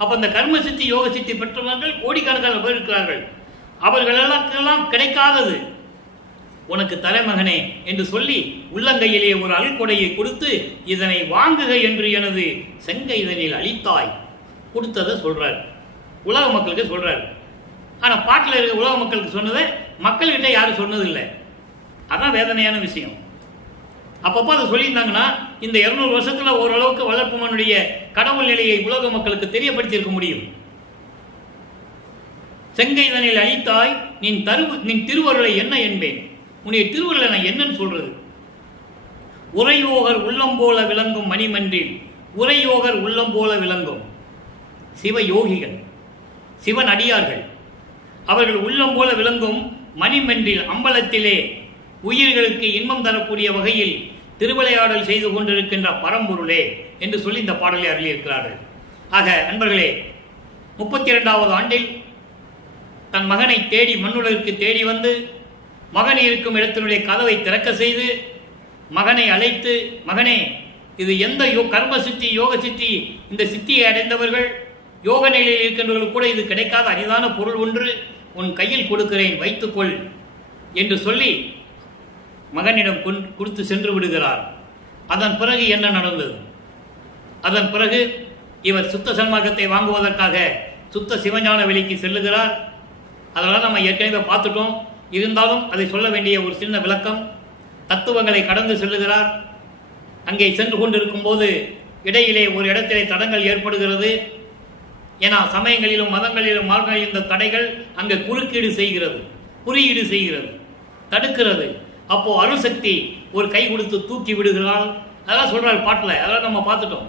அப்போ இந்த கர்ம சித்தி யோக சித்தி பெற்றவர்கள் கோடிக்கணக்கான பேர் இருக்கிறார்கள். அவர்களெல்லாம் கிடைக்காதது உனக்கு தலைமகனே என்று சொல்லி உள்ளங்கையிலே ஒரு அல்கொடையை கொடுத்து இதனை வாங்குக என்று எனது செங்கை இதனில் அளித்தாய். கொடுத்ததை சொல்றார், உலக மக்களுக்கு சொல்றாரு. ஆனால் பாட்டில் இருக்க உலக மக்களுக்கு சொன்னதை மக்கள்கிட்ட யாரும் சொன்னதில்லை. அதான் வேதனையான விஷயம். அப்பப்போ அதை சொல்லியிருந்தாங்கன்னா இந்த 200 வருஷத்துல ஓரளவுக்கு வளர்ப்புமனுடைய கடவுள் நிலையை உலக மக்களுக்கு தெரியப்படுத்தியிருக்க முடியும். செங்கை இதனில் அளித்தாய் நின் திருவருளை என்ன என்பேன். உன்னுடைய திருவருளை நான் என்னன்னு சொல்றது. உரையோகர் உள்ளம் போல விளங்கும் மணிமன்றில், உரையோகர் உள்ளம் போல விளங்கும் சிவயோகிகள், சிவன் அடியார்கள், அவர்கள் உள்ளம் போல விளங்கும் மணிமன்றில் அம்பலத்திலே உயிர்களுக்கு இன்பம் தரக்கூடிய வகையில் திருவிளையாடல் செய்து கொண்டிருக்கின்ற பரம்பொருளே என்று சொல்லி இந்த பாடலை அருளியிருக்கிறார்கள். ஆக நண்பர்களே, 32வது ஆண்டில் தன் மகனை தேடி மண்ணுலகிற்கு தேடி வந்து மகன் இருக்கும் இடத்தினுடைய கதவை திறக்க செய்து மகனை அழைத்து, மகனே, இது எந்த கர்ம சித்தி யோக சித்தி, இந்த சித்தியை அடைந்தவர்கள் யோக நிலையில் இருக்கின்றவர்கள் கூட இது கிடைக்காத அரிதான பொருள் ஒன்று உன் கையில் கொடுக்கிறேன், வைத்துக்கொள் என்று சொல்லி மகனிடம் கொடுத்து சென்று விடுகிறார். அதன் பிறகு என்ன நடந்தது? அதன் பிறகு இவர் சுத்த சன்மார்க்கத்தை வாங்குவதற்காக சுத்த சிவஞான வெளிக்கு செல்லுகிறார். அதெல்லாம் நம்ம ஏற்கனவே பார்த்துட்டோம். இருந்தாலும் அதை சொல்ல வேண்டிய ஒரு சின்ன விளக்கம். தத்துவங்களை கடந்து செல்லுகிறார். அங்கே சென்று கொண்டிருக்கும் போது இடையிலே ஒரு இடத்திலே தடங்கள் ஏற்படுகிறது. ஏன்னா சமயங்களிலும் மதங்களிலும் மார்களிலும் இந்த தடைகள் அங்கே குறுக்கீடு செய்கிறது, குறியீடு செய்கிறது, தடுக்கிறது. அப்போ அருள்சக்தி ஒரு கை கொடுத்து தூக்கி விடுகிறாள். அதெல்லாம் சொல்றாள் பாட்டில், அதெல்லாம் நம்ம பார்த்துட்டோம்.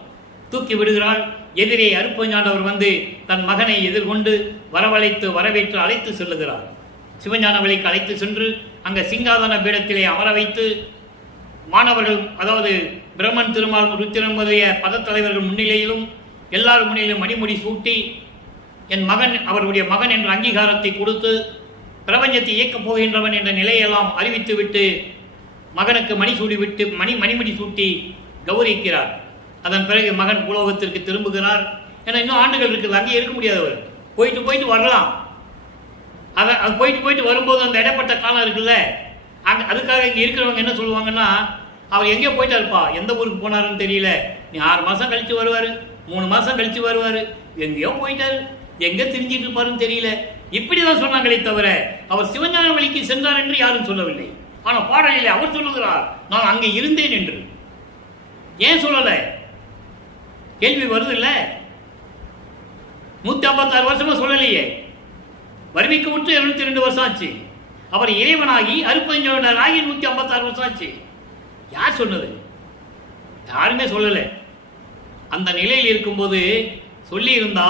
தூக்கி விடுகிறாள். எதிரே அருட்பஞானவர் வந்து தன் மகனை எதிர்கொண்டு வரவேற்று அழைத்து செல்லுகிறார். சிவஞான வழிக்கு அழைத்து சென்று அங்கே சிங்காதன பீடத்திலே அமர வைத்து மாணவர்கள், அதாவது பிரம்மன், திருமால், ருத்திரன் முதலிய பதத்தலைவர்கள் முன்னிலையிலும் எல்லார் முன்னிலையும் மணிமுடி சூட்டி என் மகன், அவருடைய மகன் என்ற அங்கீகாரத்தை கொடுத்து பிரபஞ்சத்தை இயக்கப் போகின்றவன் என்ற நிலையெல்லாம் அறிவித்து விட்டு மகனுக்கு மணிமுடி சூட்டி கௌரவிக்கிறார். அதன் பிறகு மகன் பூலோகத்திற்கு திரும்புகிறார். ஏன்னா இன்னும் ஆண்டுகள் இருக்குது, அங்கே இருக்க முடியாதவர், போயிட்டு வரலாம். அது போயிட்டு போயிட்டு வரும்போது அந்த இடைப்பட்ட காலம் இருக்குல்ல, அதுக்காக இங்கே இருக்கிறவங்க என்ன சொல்லுவாங்கன்னா, அவர் எங்கேயோ போயிட்டாருப்பா, எந்த ஊருக்கு போனாருன்னு தெரியல, நீ 6 மாதம் கழித்து வருவார், 3 மாதம் கழித்து வருவார், எங்கேயோ போயிட்டார், எங்கே திரிஞ்சிட்டு இருப்பாருன்னு தெரியல, இப்படி தான் சொன்னாங்களே தவிர அவர் சிவஞான வழிக்கு சென்றார் என்று யாரும் சொல்லவில்லை. ஆனால் பாடலிலே அவர் சொல்லுகிறார், நான் அங்கே இருந்தேன் என்று. ஏன் சொல்லலை? கேள்வி வருது இல்லை? 156 வருஷமா சொல்லலையே. வறுமைக்கு விட்டு 72 வருஷம் ஆச்சு. அவர் இறைவனாகி அருப்பஞ்சோடராகி 156 வருஷம் ஆச்சு. யார் சொன்னது? யாருமே சொல்லலை. அந்த நிலையில் இருக்கும்போது சொல்லி இருந்தா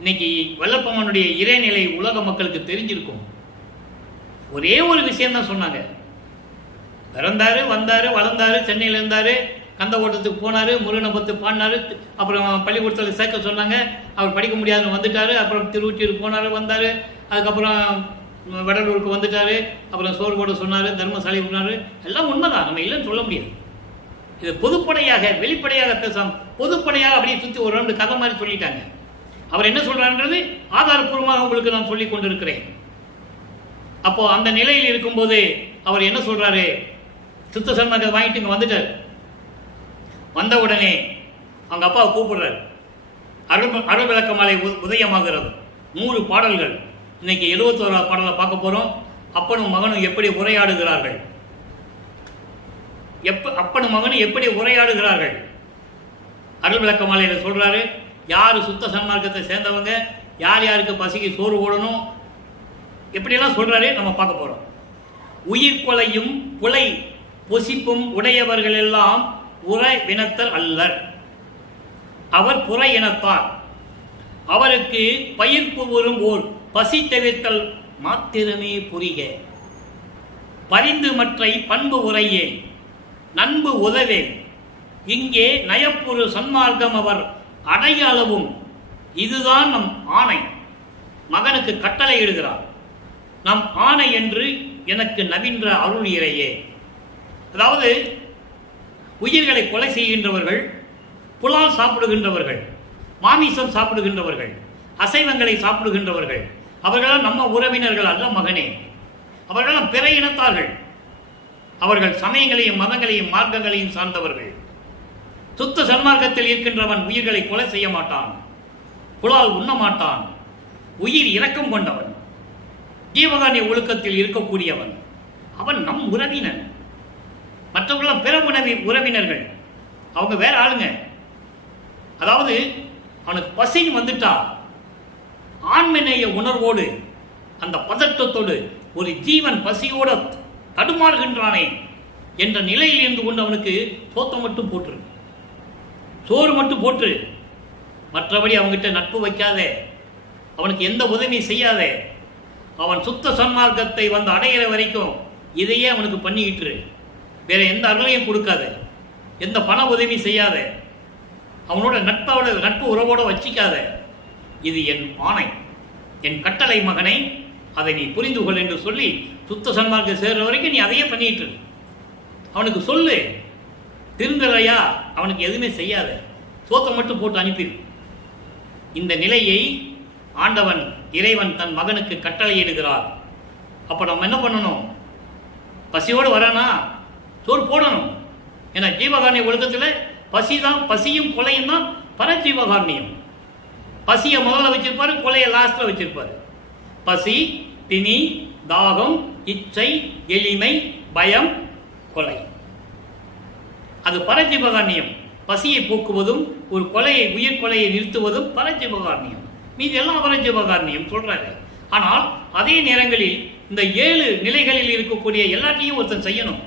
இன்னைக்கு வல்லப்பம்மனுடைய இறைநிலை உலக மக்களுக்கு தெரிஞ்சிருக்கும். ஒரே ஒரு விஷயம்தான் சொன்னாங்க. பிறந்தாரு, வந்தாரு, வளர்ந்தாரு, சென்னையில் இருந்தாரு, கந்த ஓட்டத்துக்கு போனார், முருகனை பத்து பாடினார், அப்புறம் பள்ளிக்கூடத்தில் சேர்க்க சொன்னாங்க, அவர் படிக்க முடியாதுன்னு வந்துட்டார், அப்புறம் திருவொற்றியூருக்கு போனார், வந்தார், அதுக்கப்புறம் வடலூருக்கு வந்துட்டார், அப்புறம் சோறு போட சொன்னார், தர்மசாலை போனார். எல்லாம் உண்மைதான், நம்ம இல்லைன்னு சொல்ல முடியாது. இது பொதுப்படையாக வெளிப்படையாக பேசாம பொதுப்படையாக அப்படியே சுற்றி ஒரு 2 கதை மாதிரி சொல்லிட்டாங்க. அவர் என்ன சொல்றாருன்றது ஆதாரப்பூர்வமாக உங்களுக்கு நான் சொல்லிக் கொண்டிருக்கிறேன். அப்போ அந்த நிலையில் இருக்கும்போது அவர் என்ன சொல்றாரு, சுத்த சன்மார்க்கத்தை வாங்கிட்டு இங்கே வந்துட்டார். வந்த உடனே அவங்க அப்பாவை கூப்பிடுறாரு. அருள் விளக்க மாலை உதயமாகிறது. 100 பாடல்கள். இன்னைக்கு 71வது பாடலை பார்க்க போறோம். அப்பனும் மகனும் எப்படி உரையாடுகிறார்கள், அப்பனும் மகனும் எப்படி உரையாடுகிறார்கள். அருள் விளக்க மாலையில் சொல்றாரு, யார் சுத்த சன்மார்க்கத்தை சேர்ந்தவங்க, யார் யாருக்கு பசிக்கு சோறு போடணும், எப்படியெல்லாம் சொல்றாரு, நம்ம பார்க்க போறோம். உயிர் கொலையும் புலை பொசிப்பும் உடையவர்கள் எல்லாம் உரை வினத்தர் அல்லர், அவர் புற இனத்தார், அவருக்கு பயிர்ப்பு வரும் ஓர் பசி தவிர்த்தல் மாத்திரமே புரிக, பரிந்து மற்றை பண்பு உரையே நண்பு உதவே, இங்கே நயப்புறு சன்மார்க்கம் அவர் அடையாளவும், இதுதான் நம் ஆணை. மகனுக்கு கட்டளை இடுகிறார், நம் ஆணை என்று எனக்கு நவீன்ற அருள் இறையே. அதாவது உயிர்களை கொலை செய்கின்றவர்கள், புலால் சாப்பிடுகின்றவர்கள், மாமிசம் சாப்பிடுகின்றவர்கள், அசைவங்களை சாப்பிடுகின்றவர்கள், அவர்களால் நம்ம உறவினர்கள் அல்ல மகனே. அவர்களால் பிற இனத்தார்கள். அவர்கள் சமயங்களையும் மதங்களையும் மார்க்கங்களையும் சார்ந்தவர்கள். சுத்த சன்மார்க்கத்தில் இருக்கின்றவன் உயிர்களை கொலை செய்ய மாட்டான், புலால் உண்ண மாட்டான், உயிர் இரக்கம் கொண்டவன், ஜீவகாரிய ஒழுக்கத்தில் இருக்கக்கூடியவன். அவன் நம் உறவினன். மற்றவர்களாம் பிற உறவினர்கள், அவங்க வேற ஆளுங்க. அதாவது அவனுக்கு பசின்னு வந்துட்டா ஆண்மநேய உணர்வோடு அந்த பதற்றத்தோடு ஒரு ஜீவன் பசியோட தடுமாறுகின்றானே என்ற நிலையில் இருந்து கொண்டு அவனுக்கு சோத்தம் மட்டும் போட்டுரு, சோறு மட்டும் போட்டு, மற்றபடி அவங்ககிட்ட நட்பு வைக்காத, அவனுக்கு எந்த உதவி செய்யாத, அவன் சுத்த சன்மார்க்கத்தை வந்து அடையிற வரைக்கும் இதையே அவனுக்கு பண்ணிக்கிட்டு, வேற எந்த அருளையும் கொடுக்காத, எந்த பண உதவி செய்யாத, அவனோட நட்பு உறவோட வச்சிக்காத. இது என் ஆணை, என் கட்டளை மகனை, அதை நீ புரிந்து கொள் என்று சொல்லி சுத்த சன்மார்க்கம் சேர்ற வரைக்கும் நீ அதையே பண்ணிட்டு அவனுக்கு சொல்லு. திருந்தலையா அவனுக்கு எதுவுமே செய்யாத, சோத்தை மட்டும் போட்டு அனுப்பிடு. இந்த நிலையை ஆண்டவன் இறைவன் தன் மகனுக்கு கட்டளையிடுகிறார். அப்போ நம்ம என்ன பண்ணணும்? பசியோடு வரானா சோறு போடணும். ஏன்னா ஜீவகாரணிய ஒழுக்கத்தில் பசியும் கொலையும் தான் பரஜீவகாரணியம். பசியை முதல்ல வச்சிருப்பாரு, கொலையை லாஸ்ட்ல வச்சிருப்பாரு. பசி, பிணி, தாகம், இச்சை, எளிமை, பயம், கொலை, அது பரஜீவகாரணியம். பசியை போக்குவதும் ஒரு உயிர் கொலையை நிறுத்துவதும் பரஜீவகாரணியம். மீது எல்லாம் அபரஜீவகாரணியம் சொல்றாங்க. ஆனால் அதே நேரங்களில் இந்த 7 நிலைகளில் இருக்கக்கூடிய எல்லாத்தையும் ஒருத்தன் செய்யணும்.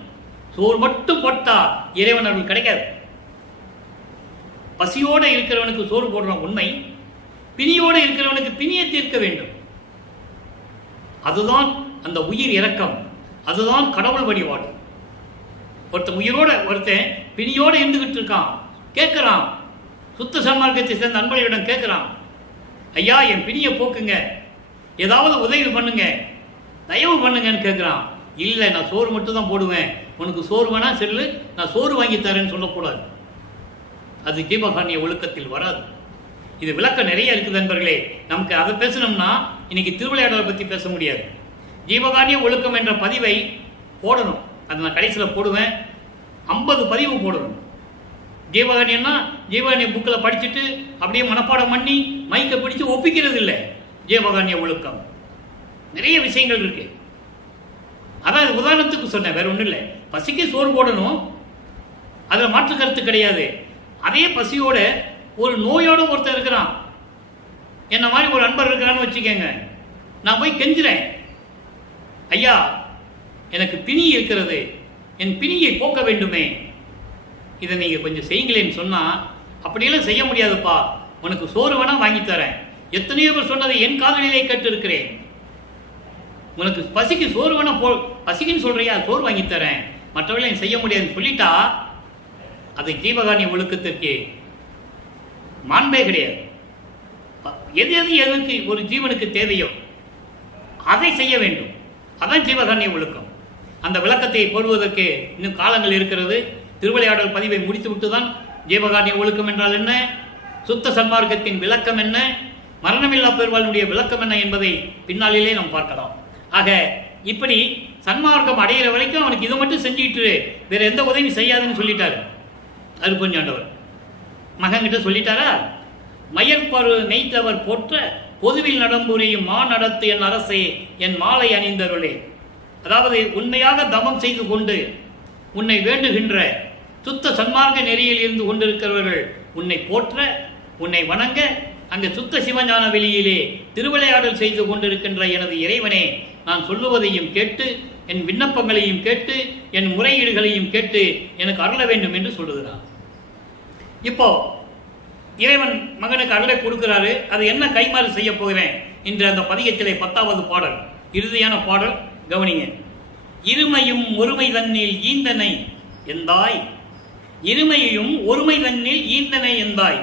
சோறு மட்டும் போட்டா இறைவன் அருள் கிடைக்காது. பசியோடு இருக்கிறவனுக்கு சோறு போடுற உண்மை, பிணியோடு இருக்கிறவனுக்கு பிணியை தீர்க்க வேண்டும். அதுதான் அந்த உயிர் இரக்கம், அதுதான் கடவுள் வழிபாடு. ஒருத்தன் பிணியோடு இருந்துகிட்டு இருக்கான், கேட்கிறான், சுத்த சன்மார்க்கத்தை சேர்ந்த நண்பர்களிடம் கேட்கிறான், ஐயா என் பிணியை போக்குங்க, ஏதாவது உதவி பண்ணுங்க, தயவு பண்ணுங்கன்னு கேட்கிறான். இல்லை நான் சோறு மட்டும் தான் போடுவேன், உனக்கு சோறு வேணா செல்லு, நான் சோறு வாங்கி தரேன்னு சொல்லக்கூடாது. அது ஜீவகாரணிய ஒழுக்கத்தில் வராது. இது விளக்கம் நிறைய இருக்குது நண்பர்களே. நமக்கு அதை பேசணும்னா இன்னைக்கு திருவிளையாடலை பற்றி பேச முடியாது. ஜீவகாருண்ய ஒழுக்கம் என்ற பதிவை போடணும். அதை நான் கடைசியில் போடுவேன். 50 பதிவு போடணும். ஜீவகாருண்யம்னா ஜீவகாருண்ய புக்கில் படிச்சுட்டு அப்படியே மனப்பாடம் பண்ணி மைக்கை பிடிச்சு ஒப்பிக்கிறது இல்லை. ஜீவகாருண்ய ஒழுக்கம் நிறைய விஷயங்கள் இருக்கு. அதான் உதாரணத்துக்கு சொன்னேன், வேற ஒன்றும் இல்லை. பசிக்கு சோறு போடணும், அதில் மாற்று கருத்து கிடையாது. அதே பசியோட ஒரு நோயோட ஒருத்தர் இருக்கிறான், என்ன மாதிரி ஒரு நண்பர் இருக்கிறான்னு வச்சுக்கோங்க. நான் போய் கெஞ்சுறேன், ஐயா எனக்கு பிணி இருக்கிறது, என் பிணியை போக்க வேண்டுமே, இதை நீங்கள் கொஞ்சம் செய்யுங்களேன்னு சொன்னால், அப்படியெல்லாம் செய்ய முடியாதுப்பா, உனக்கு சோறு வேணா வாங்கி தரேன். எத்தனையோ பேர் சொன்னதை என் காதலிலே கேட்டு இருக்கிறேன். உனக்கு பசிக்கு சோறு வேணா பசிக்குன்னு சொல்றியா, சோறு வாங்கி தரேன், மற்றவர்களையும் செய்ய முடியாதுன்னு சொல்லிட்டா அது ஜீவகாருண்ய ஒழுக்கத்திற்கு மாண்பே கிடையாது. எது எதுக்கு ஒரு ஜீவனுக்கு தேவையோ அதை செய்ய வேண்டும். அதான் ஜீவகாருண்ய ஒழுக்கம். அந்த விளக்கத்தை போடுவதற்கு இன்னும் காலங்கள் இருக்கிறது. திருவிளையாடல் பதிவை முடித்துவிட்டு தான் ஜீவகாருண்ய ஒழுக்கம் என்றால் என்ன, சுத்த சன்மார்க்கத்தின் விளக்கம் என்ன, மரணமில்லா பெருவாழ்வுடைய விளக்கம் என்ன என்பதை பின்னாளிலே நாம் பார்க்கலாம். ஆக இப்படி சன்மார்க்கம் அடைகிற வரைக்கும் அவனுக்கு இதை மட்டும் செஞ்சுட்டு வேற எந்த உதவியும் செய்யாதுன்னு சொல்லிட்டாரு அருட்பெருஞ்சாண்டவர். மகன்கிட்ட சொல்லிட்டாரா, மயற்பரு நெய்த்தவர் போற்ற பொதுவில் நடம்புரியும் மா நடத்து என் அரசே என் மாலை அணிந்தருளே. அதாவது உண்மையாக தவம் செய்து கொண்டு உன்னை வேண்டுகின்ற சுத்த சன்மார்க்க நெறியில் இருந்து கொண்டிருக்கிறவர்கள் உன்னை போற்ற உன்னை வணங்க அங்கே சுத்த சிவஞான வெளியிலே திருவிளையாடல் செய்து கொண்டிருக்கின்ற எனது இறைவனே, நான் சொல்லுவதையும் கேட்டு என் விண்ணப்பங்களையும் கேட்டு என் முறையீடுகளையும் கேட்டு எனக்கு அருள வேண்டும் என்று சொல்லுகிறார். இப்போ இறைவன் மகனுக்கு அருளை கொடுக்கிறாரு. அது என்ன கைமாறு செய்ய போகிறேன் இன்று அந்த பதிகத்திலே 10வது பாடல், இறுதியான பாடல், கவனிங்க. இருமையும் ஒருமை தன்னில் ஈந்தனை எந்தாய், இருமையையும் ஒருமை தன்னில் ஈந்தனை எந்தாய்,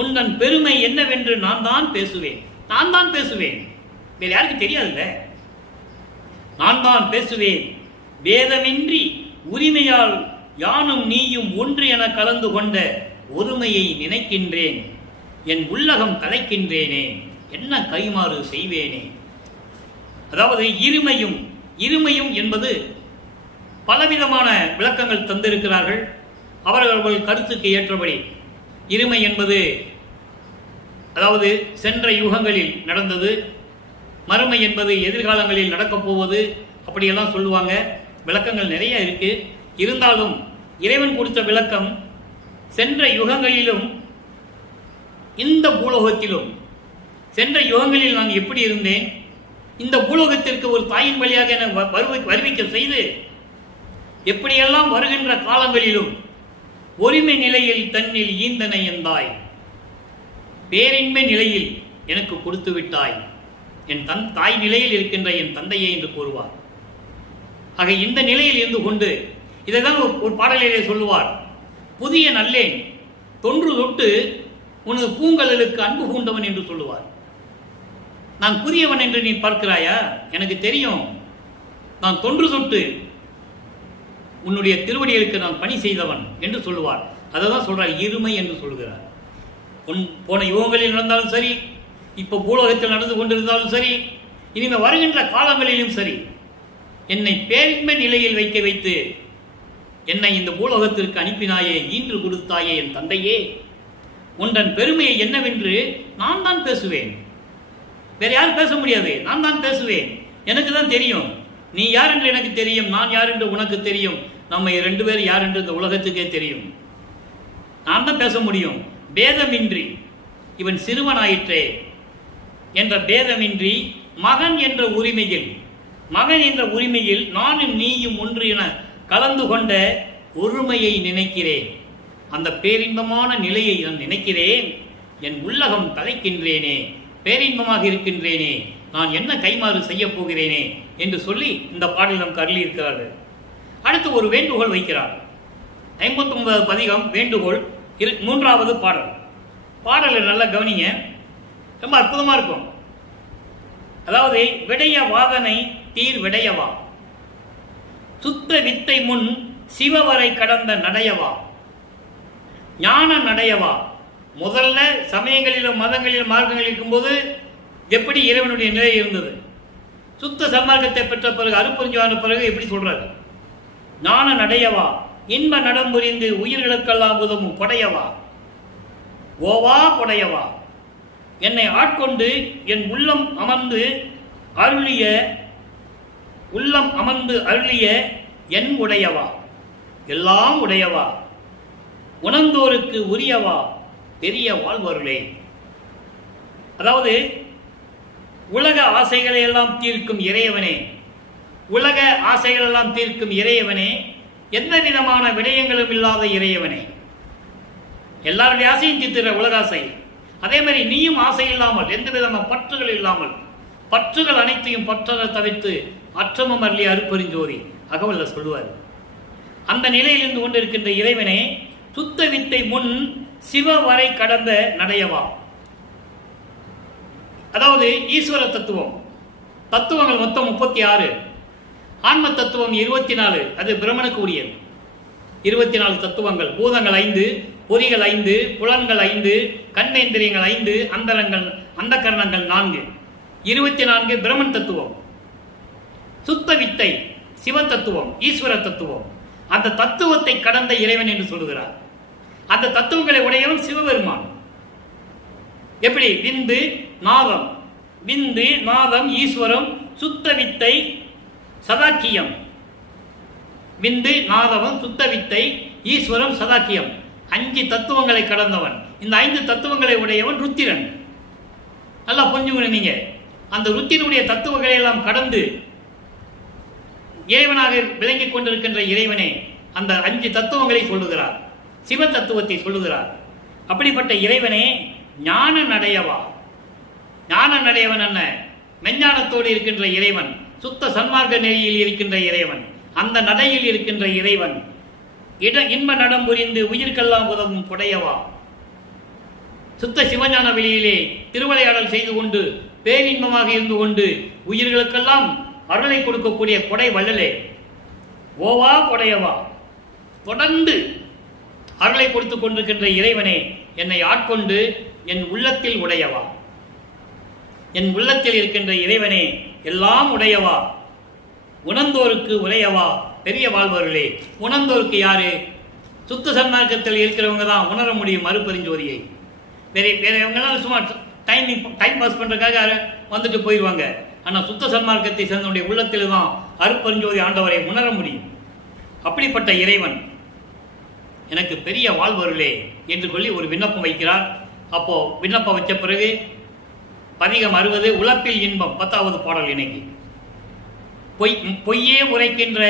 உன்னன் பெருமை என்னவென்று நான் தான் பேசுவேன். நான் தான் பேசுவேன், வேற யாருக்கு தெரியாதுல்ல. நான் தான் பேசுவேன், வேதமின்றி உரிமையால் யானும் நீயும் ஒன்று என கலந்து கொண்ட ஒருமையை நினைக்கின்றேன், என் உள்ளகம் கலைக்கின்றேனே, என்ன கைமாறு செய்வேனே. அதாவது இருமையும் இருமையும் என்பது பலவிதமான விளக்கங்கள் தந்திருக்கிறார்கள் அவர்கள் கருத்துக்கு ஏற்றபடி. இருமை என்பது அதாவது சென்ற யுகங்களில் நடந்தது, மறுமை என்பது எதிர்காலங்களில் நடக்கப் போவது, அப்படியெல்லாம் சொல்லுவாங்க. விளக்கங்கள் நிறைய இருக்கு. இருந்தாலும் இறைவன் கொடுத்த விளக்கம் சென்ற யுகங்களிலும் இந்த பூலோகத்திலும், சென்ற யுகங்களில் நான் எப்படி இருந்தேன், இந்த பூலோகத்திற்கு ஒரு தாயின் வழியாக என வருவிக்க செய்து எப்படியெல்லாம் வருகின்ற காலங்களிலும் ஒருமை நிலையில் தன்னில் ஈந்தனை எந்தாய், பேரின்மை நிலையில் எனக்கு கொடுத்து விட்டாய், என் தாய் நிலையில் இருக்கின்ற என் தந்தையே என்று கூறுவார். ஆக இந்த நிலையில் இருந்து கொண்டு இதைதான் ஒரு பாடலிலே சொல்லுவார், புதிய நல்லேன் தொன்று தொட்டு உனது பூங்கலலுக்கு அன்பு பூண்டவன் என்று சொல்லுவார். நான் புதியவன் என்று நீ பார்க்கிறாயா, எனக்கு தெரியும், நான் தொன்று தொட்டு உன்னுடைய திருவடிகளுக்கு நான் பணி செய்தவன் என்று சொல்லுவார். அதை தான் சொல்றார், இருமை என்று சொல்கிறார். போன யுகங்களில் நடந்தாலும் சரி, இப்போ பூலோகத்தில் நடந்து கொண்டிருந்தாலும் சரி, இனிமேல் வருகின்ற காலங்களிலும் சரி, என்னை பேரின்மை நிலையில் வைத்து என்னை இந்த பூலோகத்திற்கு அனுப்பினாயே, ஈன்று கொடுத்தாயே என் தந்தையே, உன்றன் பெருமையை என்னவென்று நான் தான் பேசுவேன், வேற யாரும் பேச முடியாது, நான் தான் பேசுவேன். எனக்கு தான் தெரியும், நீ யார் என்று எனக்கு தெரியும், நான் யார் என்று உனக்கு தெரியும், நம்ம 2 பேர் யார் என்று இந்த உலகத்துக்கே தெரியும். நான் தான் பேச முடியும். பேதமின்றி இவன் சிறுவனாயிற்றே என்ற பேதமின்றி மகன் என்ற உரிமையில் நானும் நீயும் ஒன்று என கலந்து கொண்ட ஒருமையை நினைக்கிறேன். அந்த பேரின்பமான நிலையை நான் நினைக்கிறேன். என் உள்ளகம் தலைக்கின்றேனே, பேரின்பமாக இருக்கின்றேனே, நான் என்ன கைமாறு செய்ய போகிறேனே என்று சொல்லி இந்த பாடல் நமக்கு அருளி இருக்கிறார்கள். அடுத்து ஒரு வேண்டுகோள் வைக்கிறார். 59வது பதிகம் வேண்டுகோள், 3வது பாடல். பாடலை நல்லா கவனிங்க, ரொம்ப அற்புதமா இருக்கும். அதாவது விடைய வாதனை தீர் விடையவா, சுத்த வித்தை முன் சிவவரை கடந்த நடையவா, ஞான நடையவா, முதல்ல சமயங்களிலும் மதங்களிலும் மார்க்கங்கள் இருக்கும்போது எப்படி இறைவனுடைய நிலை இருந்தது? சுத்த சன்மார்க்கத்தை பெற்ற பிறகு அருப்பெருஞ்சுவான பிறகு எப்படி சொல்றாரு? ஞான நடையவா இன்ப நடம் புரிந்து உயிர்களுக்கெல்லாம் உதவும் கொடையவா ஓவா கொடையவா என்னை ஆட்கொண்டு என் உள்ளம் அமர்ந்து அருளிய என் உடையவா எல்லாம் உடையவா உணர்ந்தோருக்கு உரியவா பெரிய வாழ்வருளே. அதாவது உலக ஆசைகளை எல்லாம் தீர்க்கும் இறையவனே, உலக ஆசைகள் எல்லாம் தீர்க்கும் இறையவனே, எந்த விதமான விடயங்களும் இல்லாத இறையவனே, எல்லாருடைய ஆசையும் தீர்த்துற உலக ஆசை. அதே மாதிரி நீயும் ஆசை இல்லாமல் எந்த விதமான பற்றுகள் இல்லாமல் பற்றுகள் அனைத்தையும் பற்றற தவிர்த்து அற்றமும் அருளி அருப்பெருஞ்சோதி அகவல்ல சொல்லுவார். அந்த நிலையில் இருந்து கொண்டிருக்கின்ற இறைவனே, சுத்த வித்தை முன் சிவ வரை கடந்த நடையவா. அதாவது ஈஸ்வர தத்துவம், தத்துவங்கள் மொத்தம் 36, ஆன்ம தத்துவம் 24, அது பிரம்மனுக்கு உரியது. 24 தத்துவங்கள், பூதங்கள் 5, பொறிகள் 5, புலன்கள் 5, கண்மேந்திரியங்கள் 5, அந்த கரணங்கள் 4, 24 பிரம்மன் தத்துவம். சுத்த வித்தை சிவ தத்துவம், ஈஸ்வர தத்துவம். அந்த தத்துவத்தை கடந்த இறைவன் என்று சொல்லுகிறார். அந்த தத்துவங்களை உடையவன் சிவபெருமான். எப்படி? விந்து நாதம் ஈஸ்வரம் சுத்த வித்தை சதாக்கியம். விந்து நாதவம் சுத்த வித்தை ஈஸ்வரம் சதாக்கியம் 5 தத்துவங்களை கடந்தவன். இந்த 5 தத்துவங்களை உடையவன் ருத்திரன். நல்லா புரிஞ்சுக்கணும் நீங்க. அந்த ருத்திரனுடைய தத்துவங்களை எல்லாம் கடந்து இறைவனாக விளங்கிக் கொண்டிருக்கின்ற இறைவனே அந்த 5 தத்துவங்களை சொல்லுகிறார், சிவ தத்துவத்தை சொல்லுகிறார். அப்படிப்பட்ட இறைவனே ஞான நடையவா. ஞான நடையவன் என்ன? மெஞ்ஞானத்தோடு இருக்கின்ற இறைவன், சுத்த சன்மார்க்க நெறியில் இருக்கின்ற இறைவன், அந்த நடையில் இருக்கின்ற இறைவன், இன்ப நடம் புரிந்து உயிர்க்கெல்லாம் உதவும் கொடையவா. சுத்த சிவஞான வெளியிலே திருவிளையாடல் செய்து கொண்டு பேரின்பமாக இருந்து கொண்டு உயிர்களுக்கெல்லாம் அருளை கொடுக்கக்கூடிய கொடை வள்ளலே. ஓவா கொடையவா, தொடர்ந்து அருளை கொடுத்துக் கொண்டிருக்கின்ற இறைவனே, என்னை ஆட்கொண்டு என் உள்ளத்தில் உடையவா. என் உள்ளத்தில் இருக்கின்ற இறைவனே, எல்லாம் உடையவா, உணர்ந்தோருக்கு உரையவா பெரிய வாழ்வர்களே. உணர்ந்தோருக்கு யாரு? சுத்த சன்மார்க்கத்தில் இருக்கிறவங்க தான் உணர முடியும் அருப்பெருஞ்சோதியை. வேற இவங்கெல்லாம் சும்மா டைம் பாஸ் பண்றதுக்காக வந்துட்டு போயிடுவாங்க. ஆனால் சுத்த சன்மார்க்கத்தை சேர்ந்தவனுடைய உள்ளத்தில் தான் அருப்பெருஞ்சோதி ஆண்டவரை உணர முடியும். அப்படிப்பட்ட இறைவன் எனக்கு பெரிய வாழ்வருளே என்று சொல்லி ஒரு விண்ணப்பம் வைக்கிறார். அப்போ விண்ணப்பம் வச்ச பிறகு பதிகம் 60 உழப்பில் இன்பம் 10வது பாடல் இணைக்கு. பொய்யே உரைக்கின்ற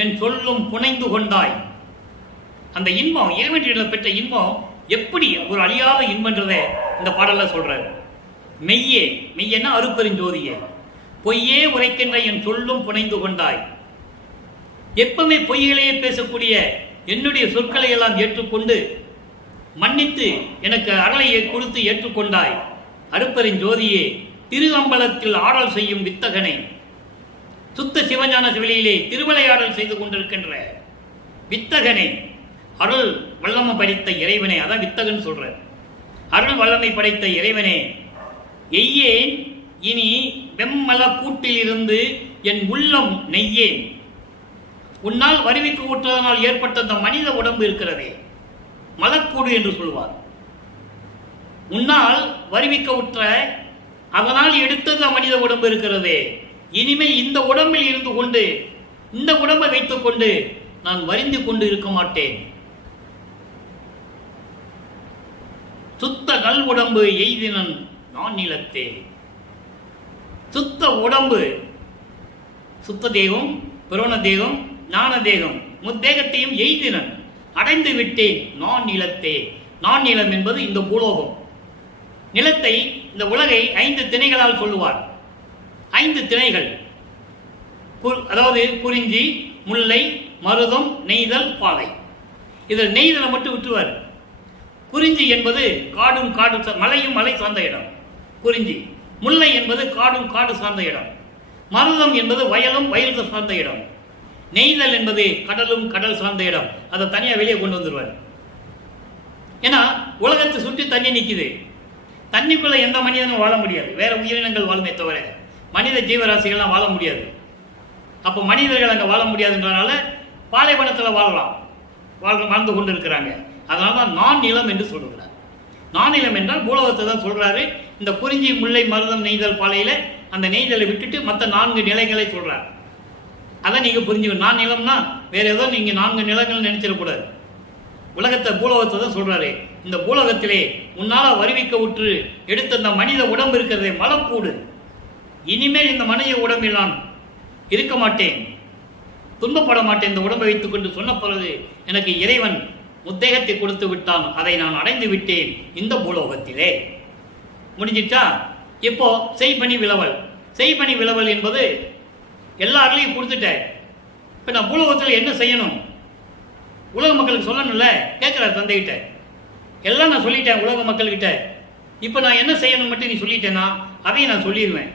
என் சொல்லும் புனைந்து கொண்டாய். அந்த இன்பம் இறைவனிடம் பெற்ற இன்பம் எப்படி ஒரு அழியாத இன்பன்றதை இந்த பாடல்ல சொல்றாரு. மெய்யன்னா அருப்பெருஞ்சோதியே, பொய்யே உரைக்கின்ற என் சொல்லும் புனைந்து கொண்டாய். எப்பவுமே பொய்களையே பேசக்கூடிய என்னுடைய சொற்களை எல்லாம் ஏற்றுக்கொண்டு மன்னித்து எனக்கு அருளை கொடுத்து ஏற்றுக்கொண்டாய். அருப்பெருஞ்சோதியே, திரு அம்பலத்தில் ஆடல் செய்யும் வித்தகனை, சுத்த சிவஞான வெளியிலே திருவிளையாடல் செய்து கொண்டிருக்கின்ற வித்தகனை, அருள் வல்லமை படைத்த இறைவனே, அதான் வித்தகன் சொல்ற. அருள் வல்லமை படைத்த இறைவனே, எய்யேன் இனி வெம்மல கூட்டிலிருந்து என் உள்ளம் நெய்யேன். உன்னால் வருவிக்கு ஊற்றுவதனால் ஏற்பட்ட அந்த மனித உடம்பு இருக்கிறதே, மலக்கூடு என்று சொல்வார். உன்னால் வருவிக்க உற்ற அதனால் எடுத்தது மனித உடம்பு இருக்கிறதே, இனிமேல் இந்த உடம்பில் இருந்து கொண்டு இந்த உடம்பை வைத்துக் கொண்டு நான் வரிந்து கொண்டு இருக்க மாட்டேன். சுத்த நல் உடம்பு எய்தினன் நான் நிலத்தே. சுத்த உடம்பு, சுத்த தேகம், புரோண தேகம், ஞான தேகம், முத்தேகத்தையும் எய்தினன் அடைந்து விட்டேன் நான் நிலத்தே. நான் நிலம் என்பது இந்த பூலோகம். நிலத்தை, இந்த உலகை 5 திணைகளால் சொல்லுவார். 5 திணைகள், அதாவது குறிஞ்சி, முல்லை, மருதம், நெய்தல், பாலை. இதில் நெய்தலை மட்டும் விட்டுவார். குறிஞ்சி என்பது காடும் காடு, மலையும் மலை சார்ந்த இடம் குறிஞ்சி. முல்லை என்பது காடும் காடு சார்ந்த இடம். மருதம் என்பது வயலும் வயல் சார்ந்த இடம். நெய்தல் என்பது கடலும் கடல் சார்ந்த இடம். அதை தனியாக வெளியே கொண்டு வந்துடுவார். ஏன்னா உலகத்தை சுற்றி தண்ணி நிற்குது. தண்ணிக்குள்ள எந்த மனிதனும் வாழ முடியாது, வேற உயிரினங்கள் வாழுமே தவிர மனித ஜீவராசிகள்லாம் வாழ முடியாது. அப்போ மனிதர்கள் அங்கே வாழ முடியாதுன்றனால பாலைவனத்தில் வாழ்ந்து கொண்டு இருக்கிறாங்க. அதனால தான் நான் நிலம் என்று சொல்கிறார். நான் நிலம் என்றால் பூலோகத்தை தான் சொல்றாரு. இந்த குறிஞ்சி, முல்லை, மருதம், நெய்தல், பாலையில அந்த நெய்தலை விட்டுட்டு மற்ற 4 நிலைகளை சொல்றார். அதை நீங்க புரிஞ்சுக்கணும். நான் நிலம்னா வேற ஏதோ நீங்க 4 நிலங்கள் நினைச்சிடக்கூடாது. உலகத்தை, பூலோகத்தை தான் சொல்றாரு. இந்த பூலோகத்திலே உன்னால வருவிக்க உற்று எடுத்த அந்த மனித உடம்பு இருக்கிறதே மலக்கூடு. இனிமேல் இந்த மனித உடம்பில் நான் இருக்க மாட்டேன், துன்பப்பட மாட்டேன் இந்த உடம்பை வைத்துக் கொண்டு சொன்ன பிறகு எனக்கு இறைவன் உத்தேகத்தை கொடுத்து விட்டான், அதை நான் அடைந்து விட்டேன் இந்த பூலோகத்திலே. முடிஞ்சிட்டா? இப்போ செய்பணி விளவல். செய்பணி விளவல் என்பது எல்லாரையும் கொடுத்துட்டேன். இப்போ நான் பூலோகத்தில் என்ன செய்யணும் உலக மக்களுக்கு சொல்லணும்ல, கேட்குறார் தந்தைகிட்ட. எல்லாம் நான் சொல்லிட்டேன் உலக மக்கள்கிட்ட. இப்போ நான் என்ன செய்யணும் மட்டும் நீ சொல்லிட்டேன்னா அதையும் நான் சொல்லிடுவேன்.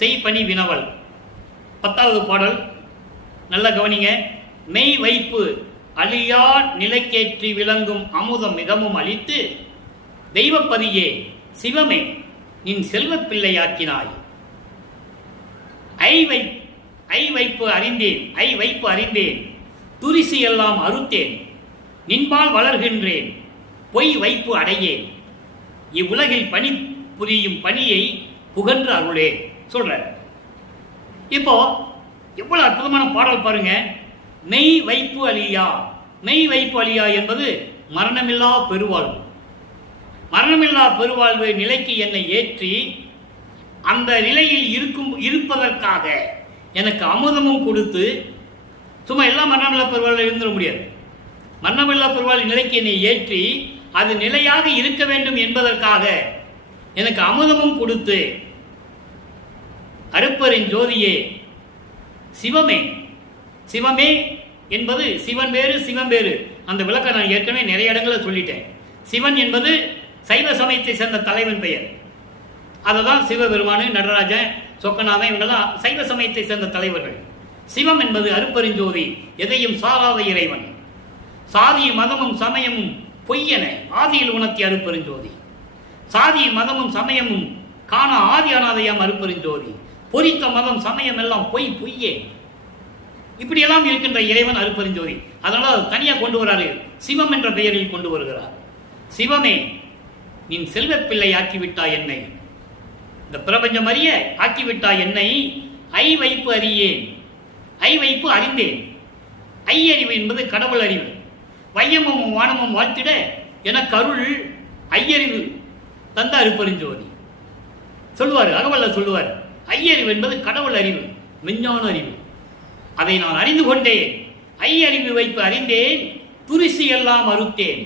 செய்பணி வினவல் 10வது பாடல். நல்லா கவனிங்க. மெய் வைப்பு அழியா நிலைக்கேற்றி விளங்கும் அமுதம் மிகமும் அளித்து தெய்வப்பதியே சிவமே நின் செல்வ பிள்ளையாக்கினாய். ஐ வைப்பு அறிந்தேன் துரிசி எல்லாம் அறுத்தேன் நின்பால் வளர்கின்றேன் பொய் வைப்பு அடையேன் இவ்வுலகில் பணி புரியும் பணியை புகன்று அருளே சொல்ற. இப்போ எவ்வளவு அற்புதமான பாடல் பாருங்க. மெய் வைப்பு அழியா என்பது மரணமில்லா பெருவாழ்வு. மரணமில்லா பெருவாழ்வு நிலைக்கு என்னை ஏற்றி அந்த நிலையில் இருப்பதற்காக எனக்கு அமுதமும் கொடுத்து, சும்மா எல்லாம் மரணமில்லா பெருவாழ்வு இருந்துட முடியாது. மரணமில்லா பெருவாழ்வு நிலைக்கு என்னை ஏற்றி அது நிலையாக இருக்க வேண்டும் என்பதற்காக எனக்கு அமுதமும் கொடுத்து, அருப்பரின் ஜோதியே சிவமே என்பது சிவன் வேறு சிவம் வேறு. அந்த விளக்கம் நான் ஏற்கனவே நிறைய இடங்களில் சொல்லிட்டேன். சிவன் என்பது சைவ சமயத்தை சேர்ந்த தலைவன் பெயர். அதை தான் சிவபெருமானு, நடராஜன், சொக்கநாதன் இவங்கெல்லாம் சைவ சமயத்தை சேர்ந்த தலைவர்கள். சிவம் என்பது அருப்பெருஞ்சோதி, எதையும் சாராத இறைவன். சாதி மதமும் சமயமும் பொய்யென ஆதியில் உணர்த்திய அருப்பெருஞ்சோதி. சாதி மதமும் சமயமும் காண ஆதி அனாதையாம் அருப்பெருஞ்சோதி. பொறித்த மதம் சமயம் எல்லாம் பொய்யே. இப்படியெல்லாம் இருக்கின்ற இறைவன் அருப்பெருஞ்சோதி. அதனால தனியாக கொண்டு வராரு, சிவம் என்ற பெயரில் கொண்டு வருகிறார். சிவமே நின் செல்வ பிள்ளை ஆக்கிவிட்டாய் என்னை, இந்த பிரபஞ்சம் அறிய ஆக்கிவிட்டாய் என்னை. ஐ வைப்பு அறிந்தேன். ஐயறிவு என்பது கடவுள் அறிவு. வையமும் வானமும் வாழ்த்திட எனக்கு அருள் ஐயறிவு தந்த அருப்பெருஞ்சோதி சொல்லுவார். அகவல்ல சொல்லுவார், ஐயறிவு என்பது கடவுள் அறிவு, விஞ்ஞான அறிவு. அதை நான் அறிந்து கொண்டேன். ஐயறிவு வைப்பு அறிந்தேன், துரிசி எல்லாம் அறுத்தேன்.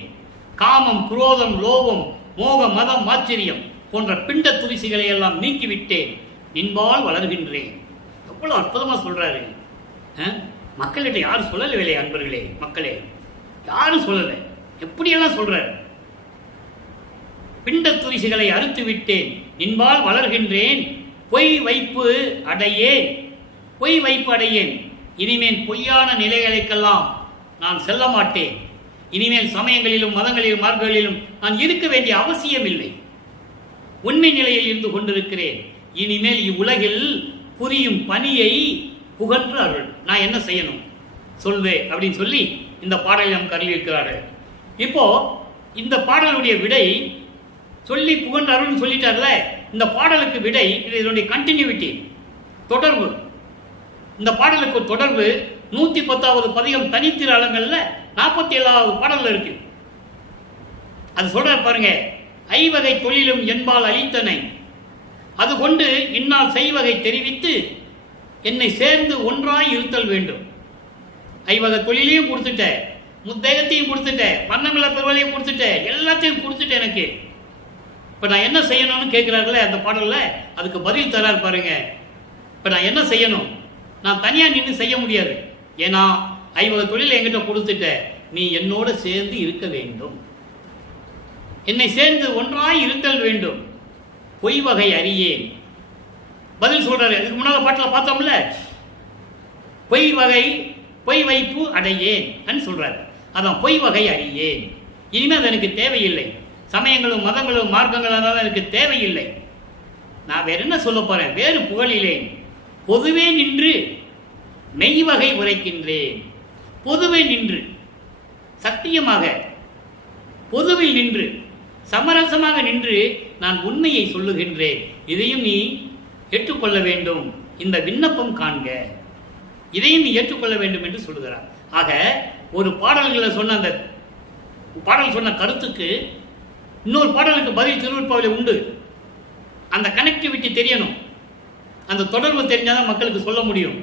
காமம், குரோதம், லோபம், மோகம், மதம், ஆச்சரியம் போன்ற பிண்ட துரிசிகளை எல்லாம் நீக்கிவிட்டேன். நின்பால் வளர்கின்றேன். எவ்வளவு அற்புதமா சொல்றாரு. மக்கள்கிட்ட யாரும் சொல்லவில்லை அன்பர்களே, மக்களே யாரும் சொல்லலை. எப்படியெல்லாம் சொல்றாரு. பிண்ட துரிசிகளை அறுத்து விட்டேன், நின்பால் வளர்கின்றேன். பொய் வைப்பு அடையேன். இனிமேல் பொய்யான நிலைகளுக்கெல்லாம் நான் செல்ல மாட்டேன். இனிமேல் சமயங்களிலும் மதங்களிலும் மார்க்கங்களிலும் நான் இருக்க வேண்டிய அவசியம் இல்லை. உண்மை நிலையில் இருந்து கொண்டிருக்கிறேன். இனிமேல் இவ்வுலகில் புரியும் பணியை புகன்று அருள். நான் என்ன செய்யணும் சொல்வே அப்படின்னு சொல்லி இந்த பாடலை நமக்கு அருளியிருக்கிறார்கள். இப்போ இந்த பாடலுடைய விடை சொல்லி புகன்று அருள்னு சொல்லிட்டார்ல, இந்த பாடலுக்கு விடை இதனுடைய கண்டினியூட்டி, தொடர்பு. இந்த பாடலுக்கு தொடர்பு 110வது பதிகம் தனித்திரு அலங்கள்ல 47வது பாடல்ல இருக்கு. அது சொல்ற பாருங்க. ஐவகை தொழிலும் என்பால் அளித்தனை அது கொண்டு இன்னால் செய்வகை தெரிவித்து என்னை சேர்ந்து ஒன்றாய் இருத்தல் வேண்டும். ஐவகை தொழிலையும் கொடுத்துட்ட, முத்தேகத்தையும் கொடுத்துட்ட, மன்னமில்ல பெருவலையும் கொடுத்துட்ட, எல்லாத்தையும் கொடுத்துட்ட எனக்கு. இப்ப நான் என்ன செய்யணும்னு கேட்கிறார்களே அந்த பாடல்ல, அதுக்கு பதில் தரார் பாருங்க. இப்ப நான் என்ன செய்யணும்? நான் தனியா நின்று செய்ய முடியாது. ஏன்னா ஐவகை தொழில் என்கிட்ட கொடுத்துட்ட, நீ என்னோட சேர்ந்து இருக்க வேண்டும், என்னை சேர்ந்து ஒன்றாய் இருத்தல் வேண்டும். பொய் வகை அறியேன். பதில் சொல்றாரு. இதுக்கு முன்னால பாட்டில் பார்த்தோம்ல, பொய் வைப்பு அடையேன் சொல்றாரு. அதான் பொய் வகை அறியேன். இனிமேல் அது எனக்கு தேவையில்லை. சமயங்களும் மதங்களும் மார்க்கங்களும் எனக்கு தேவையில்லை. நான் வேற என்ன சொல்ல போறேன்? வேறு புகழிலேன் பொதுவே நின்று மெய்வகை உரைக்கின்றேன். பொதுவே நின்று, சத்தியமாக பொதுவில் நின்று, சமரசமாக நின்று நான் உண்மையை சொல்லுகின்றேன். இதையும் நீ ஏற்றுக்கொள்ள வேண்டும். இந்த விண்ணப்பம் காண்க, இதையும் நீ ஏற்றுக்கொள்ள வேண்டும் என்று சொல்லுகிறார். ஆக ஒரு பாடல்களில் சொன்ன அந்த பாடல் சொன்ன கருத்துக்கு இன்னொரு பாடலுக்கு பதில் திருவருட்பாவிலே உண்டு. அந்த கனெக்டிவிட்டி தெரியணும், அந்த தொடர்பு தெரிஞ்சாதான் மக்களுக்கு சொல்ல முடியும்.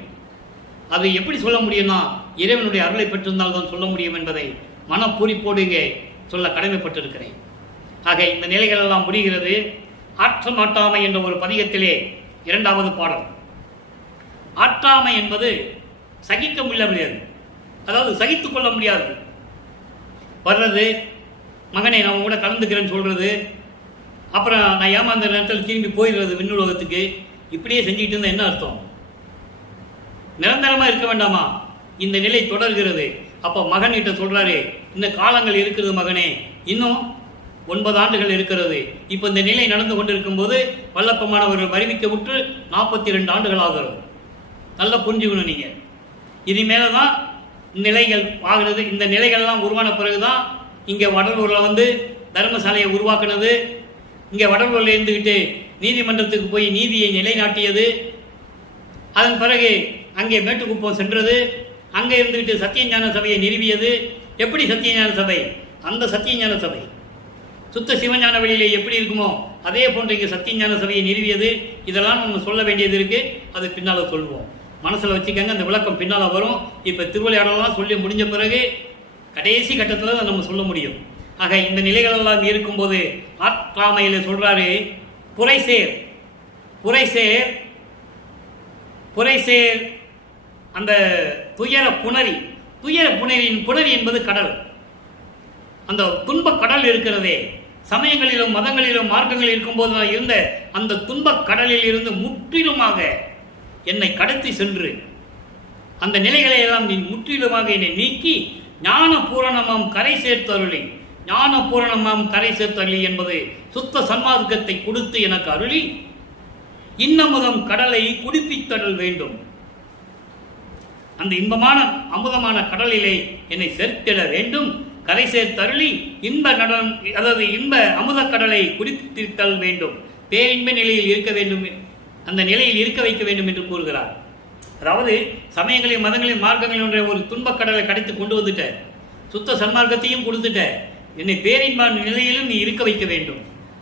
அது எப்படி சொல்ல முடியும்னா இறைவனுடைய அருளை பெற்றிருந்தால் தான் சொல்ல முடியும் என்பதை மனப்பூரிப்போடு இங்கே சொல்ல கடமைப்பட்டிருக்கிறேன். ஆக இந்த நிலைகள் எல்லாம் முடிகிறது. ஆற்ற மாட்டாமை என்ற ஒரு பதிகத்திலே இரண்டாவது பாடல். ஆற்றாமை என்பது சகிக்க முடியாது, அதாவது சகித்துக் கொள்ள முடியாது. வர்றது, மகனை நான் கூட கலந்துக்கிறேன்னு சொல்றது, அப்புறம் நான் ஏமாந்த நேரத்தில் திரும்பி போயிடுறது விண்ணுலகத்துக்கு. இப்படியே செஞ்சுக்கிட்டு இருந்தால் என்ன அர்த்தம்? நிரந்தரமா இருக்க வேண்டாமா? இந்த நிலை தொடர்கிறது. அப்போ மகன்கிட்ட சொல்றாரு, இந்த காலங்கள் இருக்கிறது மகனே, இன்னும் 9 ஆண்டுகள் இருக்கிறது. இப்போ இந்த நிலை நடந்து கொண்டிருக்கும் போது வல்லப்பமானவர்கள் அறிவிக்க விட்டு 42 ஆண்டுகள் ஆகிறது. நல்லா புரிஞ்சுக்கணும் நீங்க. இனிமேல தான் நிலைகள் ஆகிறது. இந்த நிலைகள்லாம் உருவான பிறகுதான் இங்கே வடலூரில் தர்மசாலையை உருவாக்குனது, இங்கே வடலூரில் இருந்துக்கிட்டு நீதிமன்றத்துக்கு போய் நீதியை நிலைநாட்டியது, அதன் பிறகு அங்கே மேட்டுக்குப்பம் சென்றது, அங்கே இருந்துக்கிட்டு சத்தியஞான சபையை நிறுவியது. எப்படி சத்தியஞான சபை? அந்த சத்தியஞான சபை சுத்த சிவஞான வழியிலே எப்படி இருக்குமோ அதே போன்ற இங்கே சத்தியஞான சபையை நிறுவியது. இதெல்லாம் நம்ம சொல்ல வேண்டியது இருக்கு, அது பின்னால் சொல்லுவோம். மனசில் வச்சுக்கங்க, அந்த விளக்கம் பின்னால் வரும். இப்போ திருவிளையாடலாம் சொல்லி முடிஞ்ச பிறகு கடைசி கட்டத்தில் தான் நம்ம சொல்ல முடியும். ஆக இந்த நிலைகள் எல்லாம் இருக்கும்போது ஆற்றாமையில் சொல்றாரு, புரைசேர் புரைசேர் புரைசேர் அந்த துயர புணரி. துயர புணரி என்பது கடல். அந்த துன்ப கடல் இருக்கிறதே, சமயங்களிலும் மதங்களிலும் மார்க்கங்களில் இருக்கும்போது நான் இருந்த அந்த துன்ப கடலில் இருந்து முற்றிலுமாக என்னை கடத்தி சென்று அந்த நிலைகளை எல்லாம் நீ முற்றிலுமாக என்னை நீக்கி ஞான பூரணமாம் கரை சேர்த்தருளி. ஞான பூரணமாம் கரை சேர்த்தருளி என்பது சுத்த சன்மார்க்கத்தை கொடுத்து எனக்கு அருளி இன்னமுதம் கடலை குடிப்பித்தடல் வேண்டும். அந்த இன்பமான அமுதமான கடலிலே என்னை சேர்த்திட வேண்டும். கரை சேர்த்தருளி இன்ப நடன், அதாவது இன்ப அமுத கடலை குடிப்பித்தல் வேண்டும். பேரின்ப நிலையில் இருக்க வேண்டும், அந்த நிலையில் இருக்க வைக்க வேண்டும் என்று கூறுகிறார். அதாவது சமயங்களையும் மதங்களையும் மார்க்கங்களையும் என்ற ஒரு துன்பக் கடலை கடைத்து கொண்டு வந்துட்ட, சுத்த சன்மார்க்கத்தையும் கொடுத்துட்ட, என்னை பேரின்ப நிலையிலும் நீ இருக்க வைக்க வேண்டும்.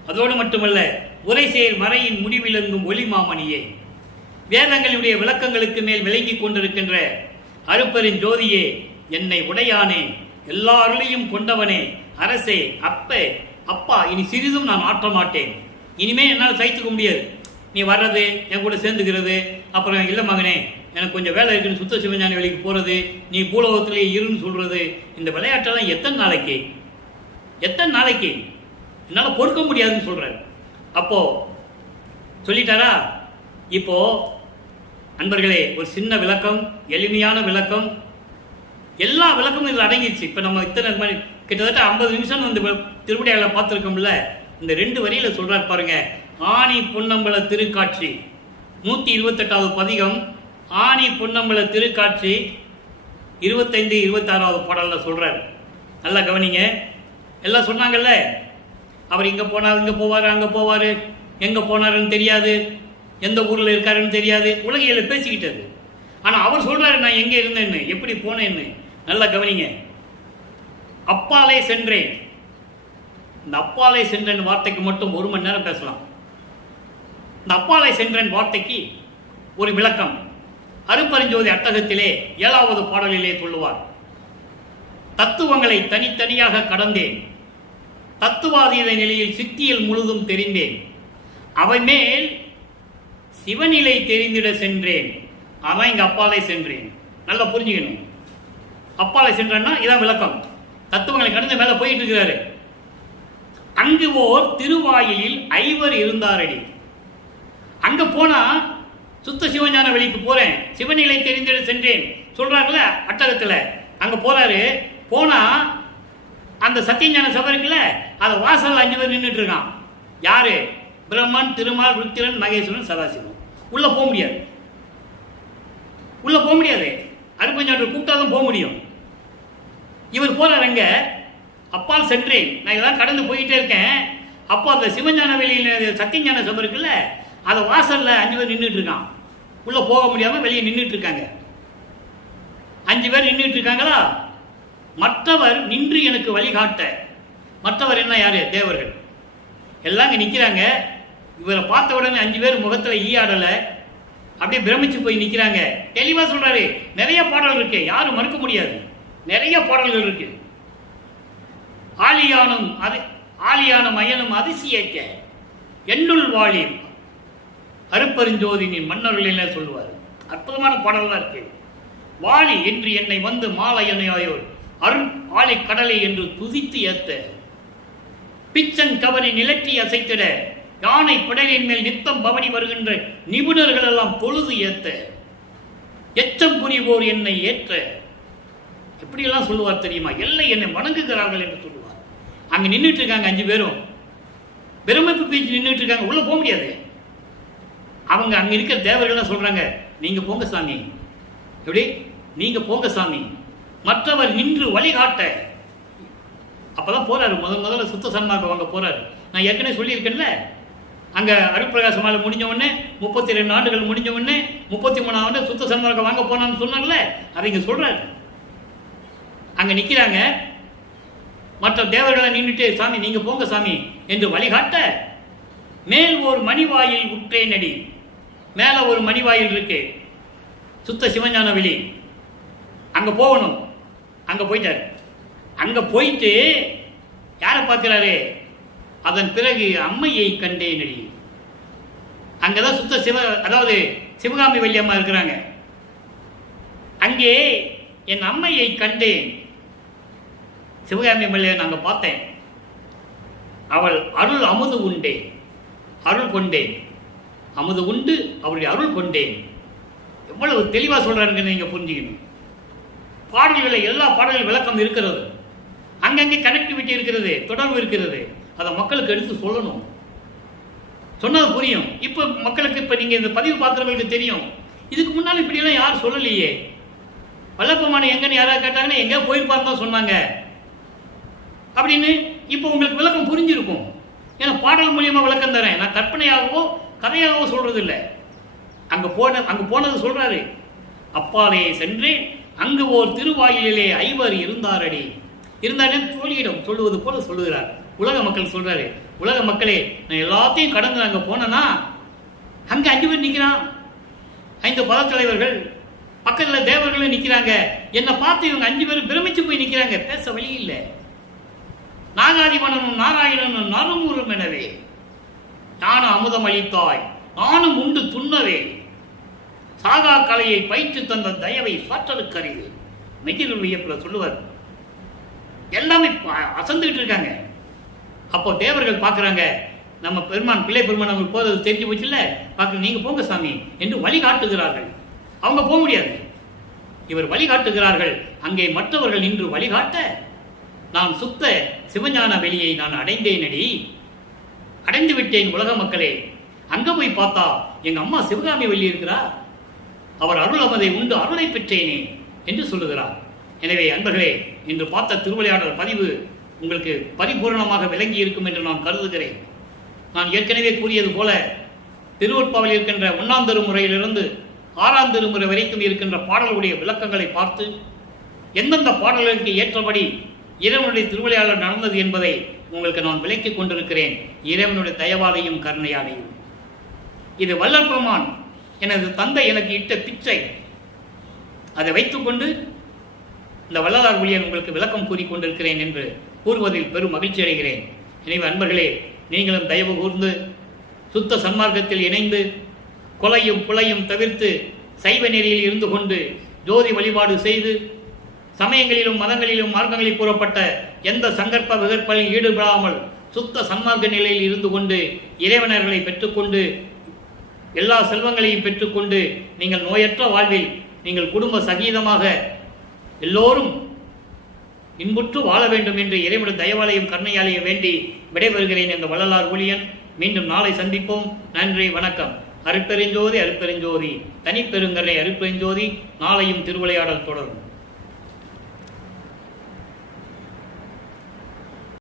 அதோடு மட்டுமல்ல, உரைசேர் மறையின் முடிவிலங்கும் ஒளி மாமணியே, வேதங்களுடைய விளக்கங்களுக்கு மேல் விளங்கி கொண்டிருக்கின்ற அருப்பெரும் ஜோதியே, என்னை உடையானே, எல்லா அருளையும் கொண்டவனே, அரசே, அப்பா, இனி சிறிதும் நான் ஆற்ற மாட்டேன். இனிமே என்னால் சகித்துக்க முடியாது. நீ வர்றது, என் கூட சேர்ந்துக்கிறது, அப்புறம் இல்லை மகனே எனக்கு கொஞ்சம் வேலை இருக்குன்னு சுத்த சிவஞானி வேலைக்கு போகிறது, நீ பூலோகத்திலே இருன்னு சொல்கிறது, இந்த விளையாட்டெல்லாம் எத்தனை நாளைக்கு என்னால் பொறுக்க முடியாதுன்னு சொல்கிறார். அப்போ சொல்லிட்டாரா? இப்போ அன்பர்களே, ஒரு சின்ன விளக்கம், எளிமையான விளக்கம், எல்லா விளக்கமும் இதில் அடங்கிடுச்சு. இப்போ நம்ம இத்தனை மணி கிட்டத்தட்ட 50 நிமிஷம் வந்து திருவிடையாளர் பார்த்துருக்கோம்ல. இந்த 2 வரியில் சொல்கிறார் பாருங்க. ஆணி பொன்னம்பல திருக்காட்சி 128வது பதிகம், ஆணி பொன்னம்பல திருக்காட்சி 25, 26வது பாடலில் சொல்கிறார். நல்லா கவனிங்க. எல்லாம் சொன்னாங்கல்ல, அவர் இங்கே போனார், இங்கே போவார், அங்கே போவார், எங்கே போனாருன்னு தெரியாது, எந்த ஊரில் இருக்காருன்னு தெரியாது, உலகியல் பேசிக்கிட்டது. ஆனால் அவர் சொல்கிறாரு நான் எங்கே இருந்தேன்னு, எப்படி போனேன்னு. நல்லா கவனிங்க. அப்பாலே சென்றேன். இந்த அப்பாலே சென்றேன் வார்த்தைக்கு மட்டும் 1 மணி நேரம் பேசலாம். இந்த அப்பாலை சென்றேன் வார்த்தைக்கு ஒரு விளக்கம் அருப்பெருஞ்சோதி அட்டகத்திலே 7வது பாடலிலே சொல்லுவார். தத்துவங்களை தனித்தனியாக கடந்தேன், தத்துவாதீத நிலையில் சித்தியில் முழுதும் தெரிந்தேன், அவை மேல் சிவநிலை தெரிந்திட சென்றேன். அதான் இங்க அப்பாலை சென்றேன். நல்லா புரிஞ்சுக்கணும். அப்பாலை சென்றேன்னா இதான் விளக்கம். தத்துவங்களை கடந்து மேல போயிட்டு இருக்கிறாரு. அங்கு ஓர் திருவாயிலில் 5 இருந்தாரடி. அங்க போனா சுத்த சிவஞான வெளிக்கு போறேன், சிவநிலை தெரிந்திட சென்றேன் சொல்றாங்கல்ல அட்டகத்துல. அங்க போறாரு. போனா அந்த சத்தியஞான சபை இருக்குல்ல, அதை வாசல் 5 பேர் நின்றுட்டு இருக்கான். யாரு? பிரம்மன், திருமால், ருத்திரன், மகேஸ்வரன், சதாசிவம். உள்ள போக முடியாது, உள்ள போக முடியாது. அருப்பஞ்சாட்டு கூப்பிட்டாதான் போக முடியும். இவர் போறாருங்க. அப்பால் சென்றேன், நான் இதெல்லாம் கடந்து போயிட்டே இருக்கேன். அப்போ அந்த சிவஞான வெளியில் சத்தியஞான சபை இருக்குல்ல, அதை வாசல்ல 5 பேர் நின்றுட்டு இருக்கான். உள்ள போக முடியாம வெளியே நின்றுட்டு இருக்காங்க. 5 பேர் நின்றுட்டு இருக்காங்களா? மற்றவர் நின்று எனக்கு வழிகாட்ட. மற்றவர் என்ன? யாரு? தேவர்கள் எல்லாம் இங்க நிக்கிறாங்க. இவரை பார்த்த உடனே 5 பேர் முகத்துல ஈயாடல, அப்படியே பிரமிச்சு போய் நிக்கிறாங்க. தெளிவா சொல்றாரு. நிறைய பாடல் இருக்கு, யாரும் மறுக்க முடியாது. நிறைய பாடல்கள் இருக்கு. ஆலியானும் அயனும் அதிசயக்க எண்ணுள் வாழி அருப்பெருஞ்சோதினின் மன்னர்கள் என்ன சொல்லுவார். அற்புதமான பாடல்கள் இருக்கு. வாலி என்று என்னை வந்து மாலையனையோர் அருள் ஆலி கடலை என்று துதித்து ஏத்த, பிச்சன் கவனை நிலற்றி அசைத்திட, யானை பிடலின் மேல் நித்தம் பவனி வருகின்ற நிபுணர்கள் எல்லாம் பொழுது ஏத்த, எச்சம் புரிவோர் என்னை ஏற்ற. எப்படியெல்லாம் சொல்லுவார் தெரியுமா? எல்லை என்னை வணங்குகிறார்கள் என்று சொல்லுவார். அங்க நின்றுட்டு இருக்காங்க 5 பேரும், பிரமிப்பு பீச்சு நின்றுட்டு இருக்காங்க. உள்ள போக முடியாது. அவங்க அங்க இருக்கிற தேவர்கள் சொல்றாங்க, நீங்க போங்க சாமி. எப்படி? நீங்க போங்க சாமி. மற்றவர் நின்று வழிகாட்ட. அப்பதான் போறாரு. முதல்ல சுத்த சன்மார்க்கம் வாங்க போறாரு. நான் ஏற்கனவே சொல்லியிருக்கேன்ல, அங்க அருட்பிரகாச மாலை முடிஞ்ச உடனே 32 ஆண்டுகள் முடிஞ்ச உடனே 33ஆம் ஆண்டு சுத்த சன்மார்க்கம் வாங்க போனான்னு சொன்னாங்கல்ல, அதை இங்க சொல்றாரு. அங்க நிக்கிறாங்க. மற்ற தேவர்களை நின்றுட்டு, சாமி நீங்க போங்க சாமி என்று வழிகாட்ட, மேல் ஒரு மணிவாயில் உற்றே நடி. மேல ஒரு மணிவாயில் இருக்கு, சுத்த சிவஞான வெளி. அங்க போகணும். அங்க போயிட்டார். அங்க போயிட்டு யாரை பார்க்கிறாரு? அதன் பிறகு அம்மையை கண்டே நடி. அங்கதான் சுத்த சிவ, அதாவது சிவகாமி வள்ளியம்மா இருக்கிறாங்க. அங்கே என் அம்மையை கண்டேன். சிவகாமி வள்ளியை நாங்க பார்த்தேன். அவள் அருள் அமுது உண்டேன், அருள் கொண்டேன். அமுது உண்டு, அவருடைய அருள் கொண்டேன். எவ்வளவு தெளிவா சொல்றாருன்னு நீங்க புரிஞ்சுக்கணும். பாடல்களை எல்லா பாடல்கள் விளக்கம் இருக்கிறது. அங்கங்கே கனெக்டிவிட்டி இருக்கிறது, தொடர்பு இருக்கிறது. அதை மக்களுக்கு எடுத்து சொல்லணும். சொன்னது புரியும். இப்போ மக்களுக்கு, இப்போ நீங்க இந்த பதிவு பார்க்குறவங்களுக்கு தெரியும், இதுக்கு முன்னால் இப்படியெல்லாம் யாரும் சொல்லலையே. வல்லப்பமான எங்கன்னு யாராவது கேட்டாங்கன்னா எங்கே போயிருப்பான்னு தான் சொன்னாங்க அப்படின்னு. இப்போ உங்களுக்கு விளக்கம் புரிஞ்சிருக்கும். ஏன்னா பாடல் மூலியமா விளக்கம் தரேன். நான் கற்பனையாகவோ கதையாகவோ சொல்றது இல்லை. அங்க போனது சொல்றாரு. அப்பாலே சென்றேன், அங்கு ஓர் திருவாயிலே 5 இருந்தாரடி. இருந்தாரே தோழியிடம் சொல்லுவது போல சொல்லுகிறார். உலக மக்கள் சொல்றாரு, உலக மக்களே, நான் எல்லாத்தையும் கடந்து அங்க போனேன்னா அங்க 5 பேர் நிக்கிறான். 5 பதத்தலைவர்கள், பக்கத்துல தேவர்களும் நிக்கிறாங்க. என்னை பார்த்து இவங்க 5 பேரும் பிரமிச்சு போய் நிக்கிறாங்க. பேச வழி இல்லை. நாகாதிபனும் நாராயணனும் நறுமுறும் எனவே ஞான அமுதம் அளித்தாய், நானும் உண்டு துண்ணவே, சாகா கலையை பயிற்று தந்த தயவை சாற்றலுக்கறிவு. மெய்யில் வியப்புல சொல்லுவார். எல்லாமே அசந்துகிட்டு இருக்காங்க. அப்போ தேவர்கள் பார்க்குறாங்க, நம்ம பெருமான் பிள்ளை பெருமான் அவங்களுக்கு போகிறது தெரிஞ்சு போச்சுல்ல, பார்க்க நீங்க போங்க சாமி என்று வழிகாட்டுகிறார்கள். அவங்க போக முடியாது, இவர் வழிகாட்டுகிறார்கள். அங்கே மற்றவர்கள் நின்று வழிகாட்ட, நான் சுத்த சிவஞான வெளியை நான் அடைந்தேனடி, அடைந்து விட்டேன் உலக மக்களே. அங்க போய் பார்த்தா எங்க அம்மா சிவகாமி வள்ளி இருக்கிறா, அவர் அருள் அமதை உண்டு அருளை பெற்றேனே என்று சொல்லுகிறார். எனவே அன்பர்களே, இன்று பார்த்த திருவிளையாடல் பதிவு உங்களுக்கு பரிபூர்ணமாக விளங்கி இருக்கும் என்று நான் கருதுகிறேன். நான் ஏற்கனவே கூறியது போல திருவொற்பாவில் இருக்கின்ற 1ஆம் திருமுறையிலிருந்து 6ஆம் திருமுறை வரைக்கும் இருக்கின்ற பாடல்களுடைய விளக்கங்களை பார்த்து எந்தெந்த பாடல்களுக்கு ஏற்றபடி இறைவனுடைய திருவிளையாடல் நடந்தது என்பதை உங்களுக்கு நான் விளக்கிக் கொண்டிருக்கிறேன். இறைவனுடைய தயவாலையும் கருணையாலையும். இது வள்ளல் பெருமான் எனது தந்தை எனக்கு இட்ட பிச்சை. அதை வைத்துக்கொண்டு இந்த வள்ளலார் ஒளியன் உங்களுக்கு விளக்கம் கூறிக்கொண்டிருக்கிறேன் என்று கூறுவதில் பெரும் மகிழ்ச்சி அடைகிறேன். எனவே அன்பர்களே, நீங்களும் தயவு கூர்ந்து சுத்த சன்மார்க்கத்தில் இணைந்து கொலையும் புலையும் தவிர்த்து சைவ நெறியில் இருந்து கொண்டு ஜோதி வழிபாடு செய்து சமயங்களிலும் மதங்களிலும் மார்க்கங்களில் கூறப்பட்ட எந்த சங்கற்ப விகற்பலில் ஈடுபடாமல் சுத்த சன்மார்க்க நிலையில் இருந்து கொண்டு இறைவனர்களை பெற்றுக்கொண்டு எல்லா செல்வங்களையும் பெற்றுக்கொண்டு நீங்கள் நோயற்ற வாழ்வில் நீங்கள் குடும்ப சகீதமாக எல்லோரும் இன்புற்று வாழ வேண்டும் என்று இறைவனுடைய தயவாலையும் கருணையாலையும் வேண்டி விடைபெறுகிறேன் என்ற வள்ளலார் ஊழியன். மீண்டும் நாளை சந்திப்போம். நன்றி, வணக்கம். அருட்பெருஞ்சோதி அருட்பெருஞ்சோதி தனிப்பெருங்கரை அருட்பெருஞ்சோதி. நாளையும் திருவிளையாடல் தொடரும்.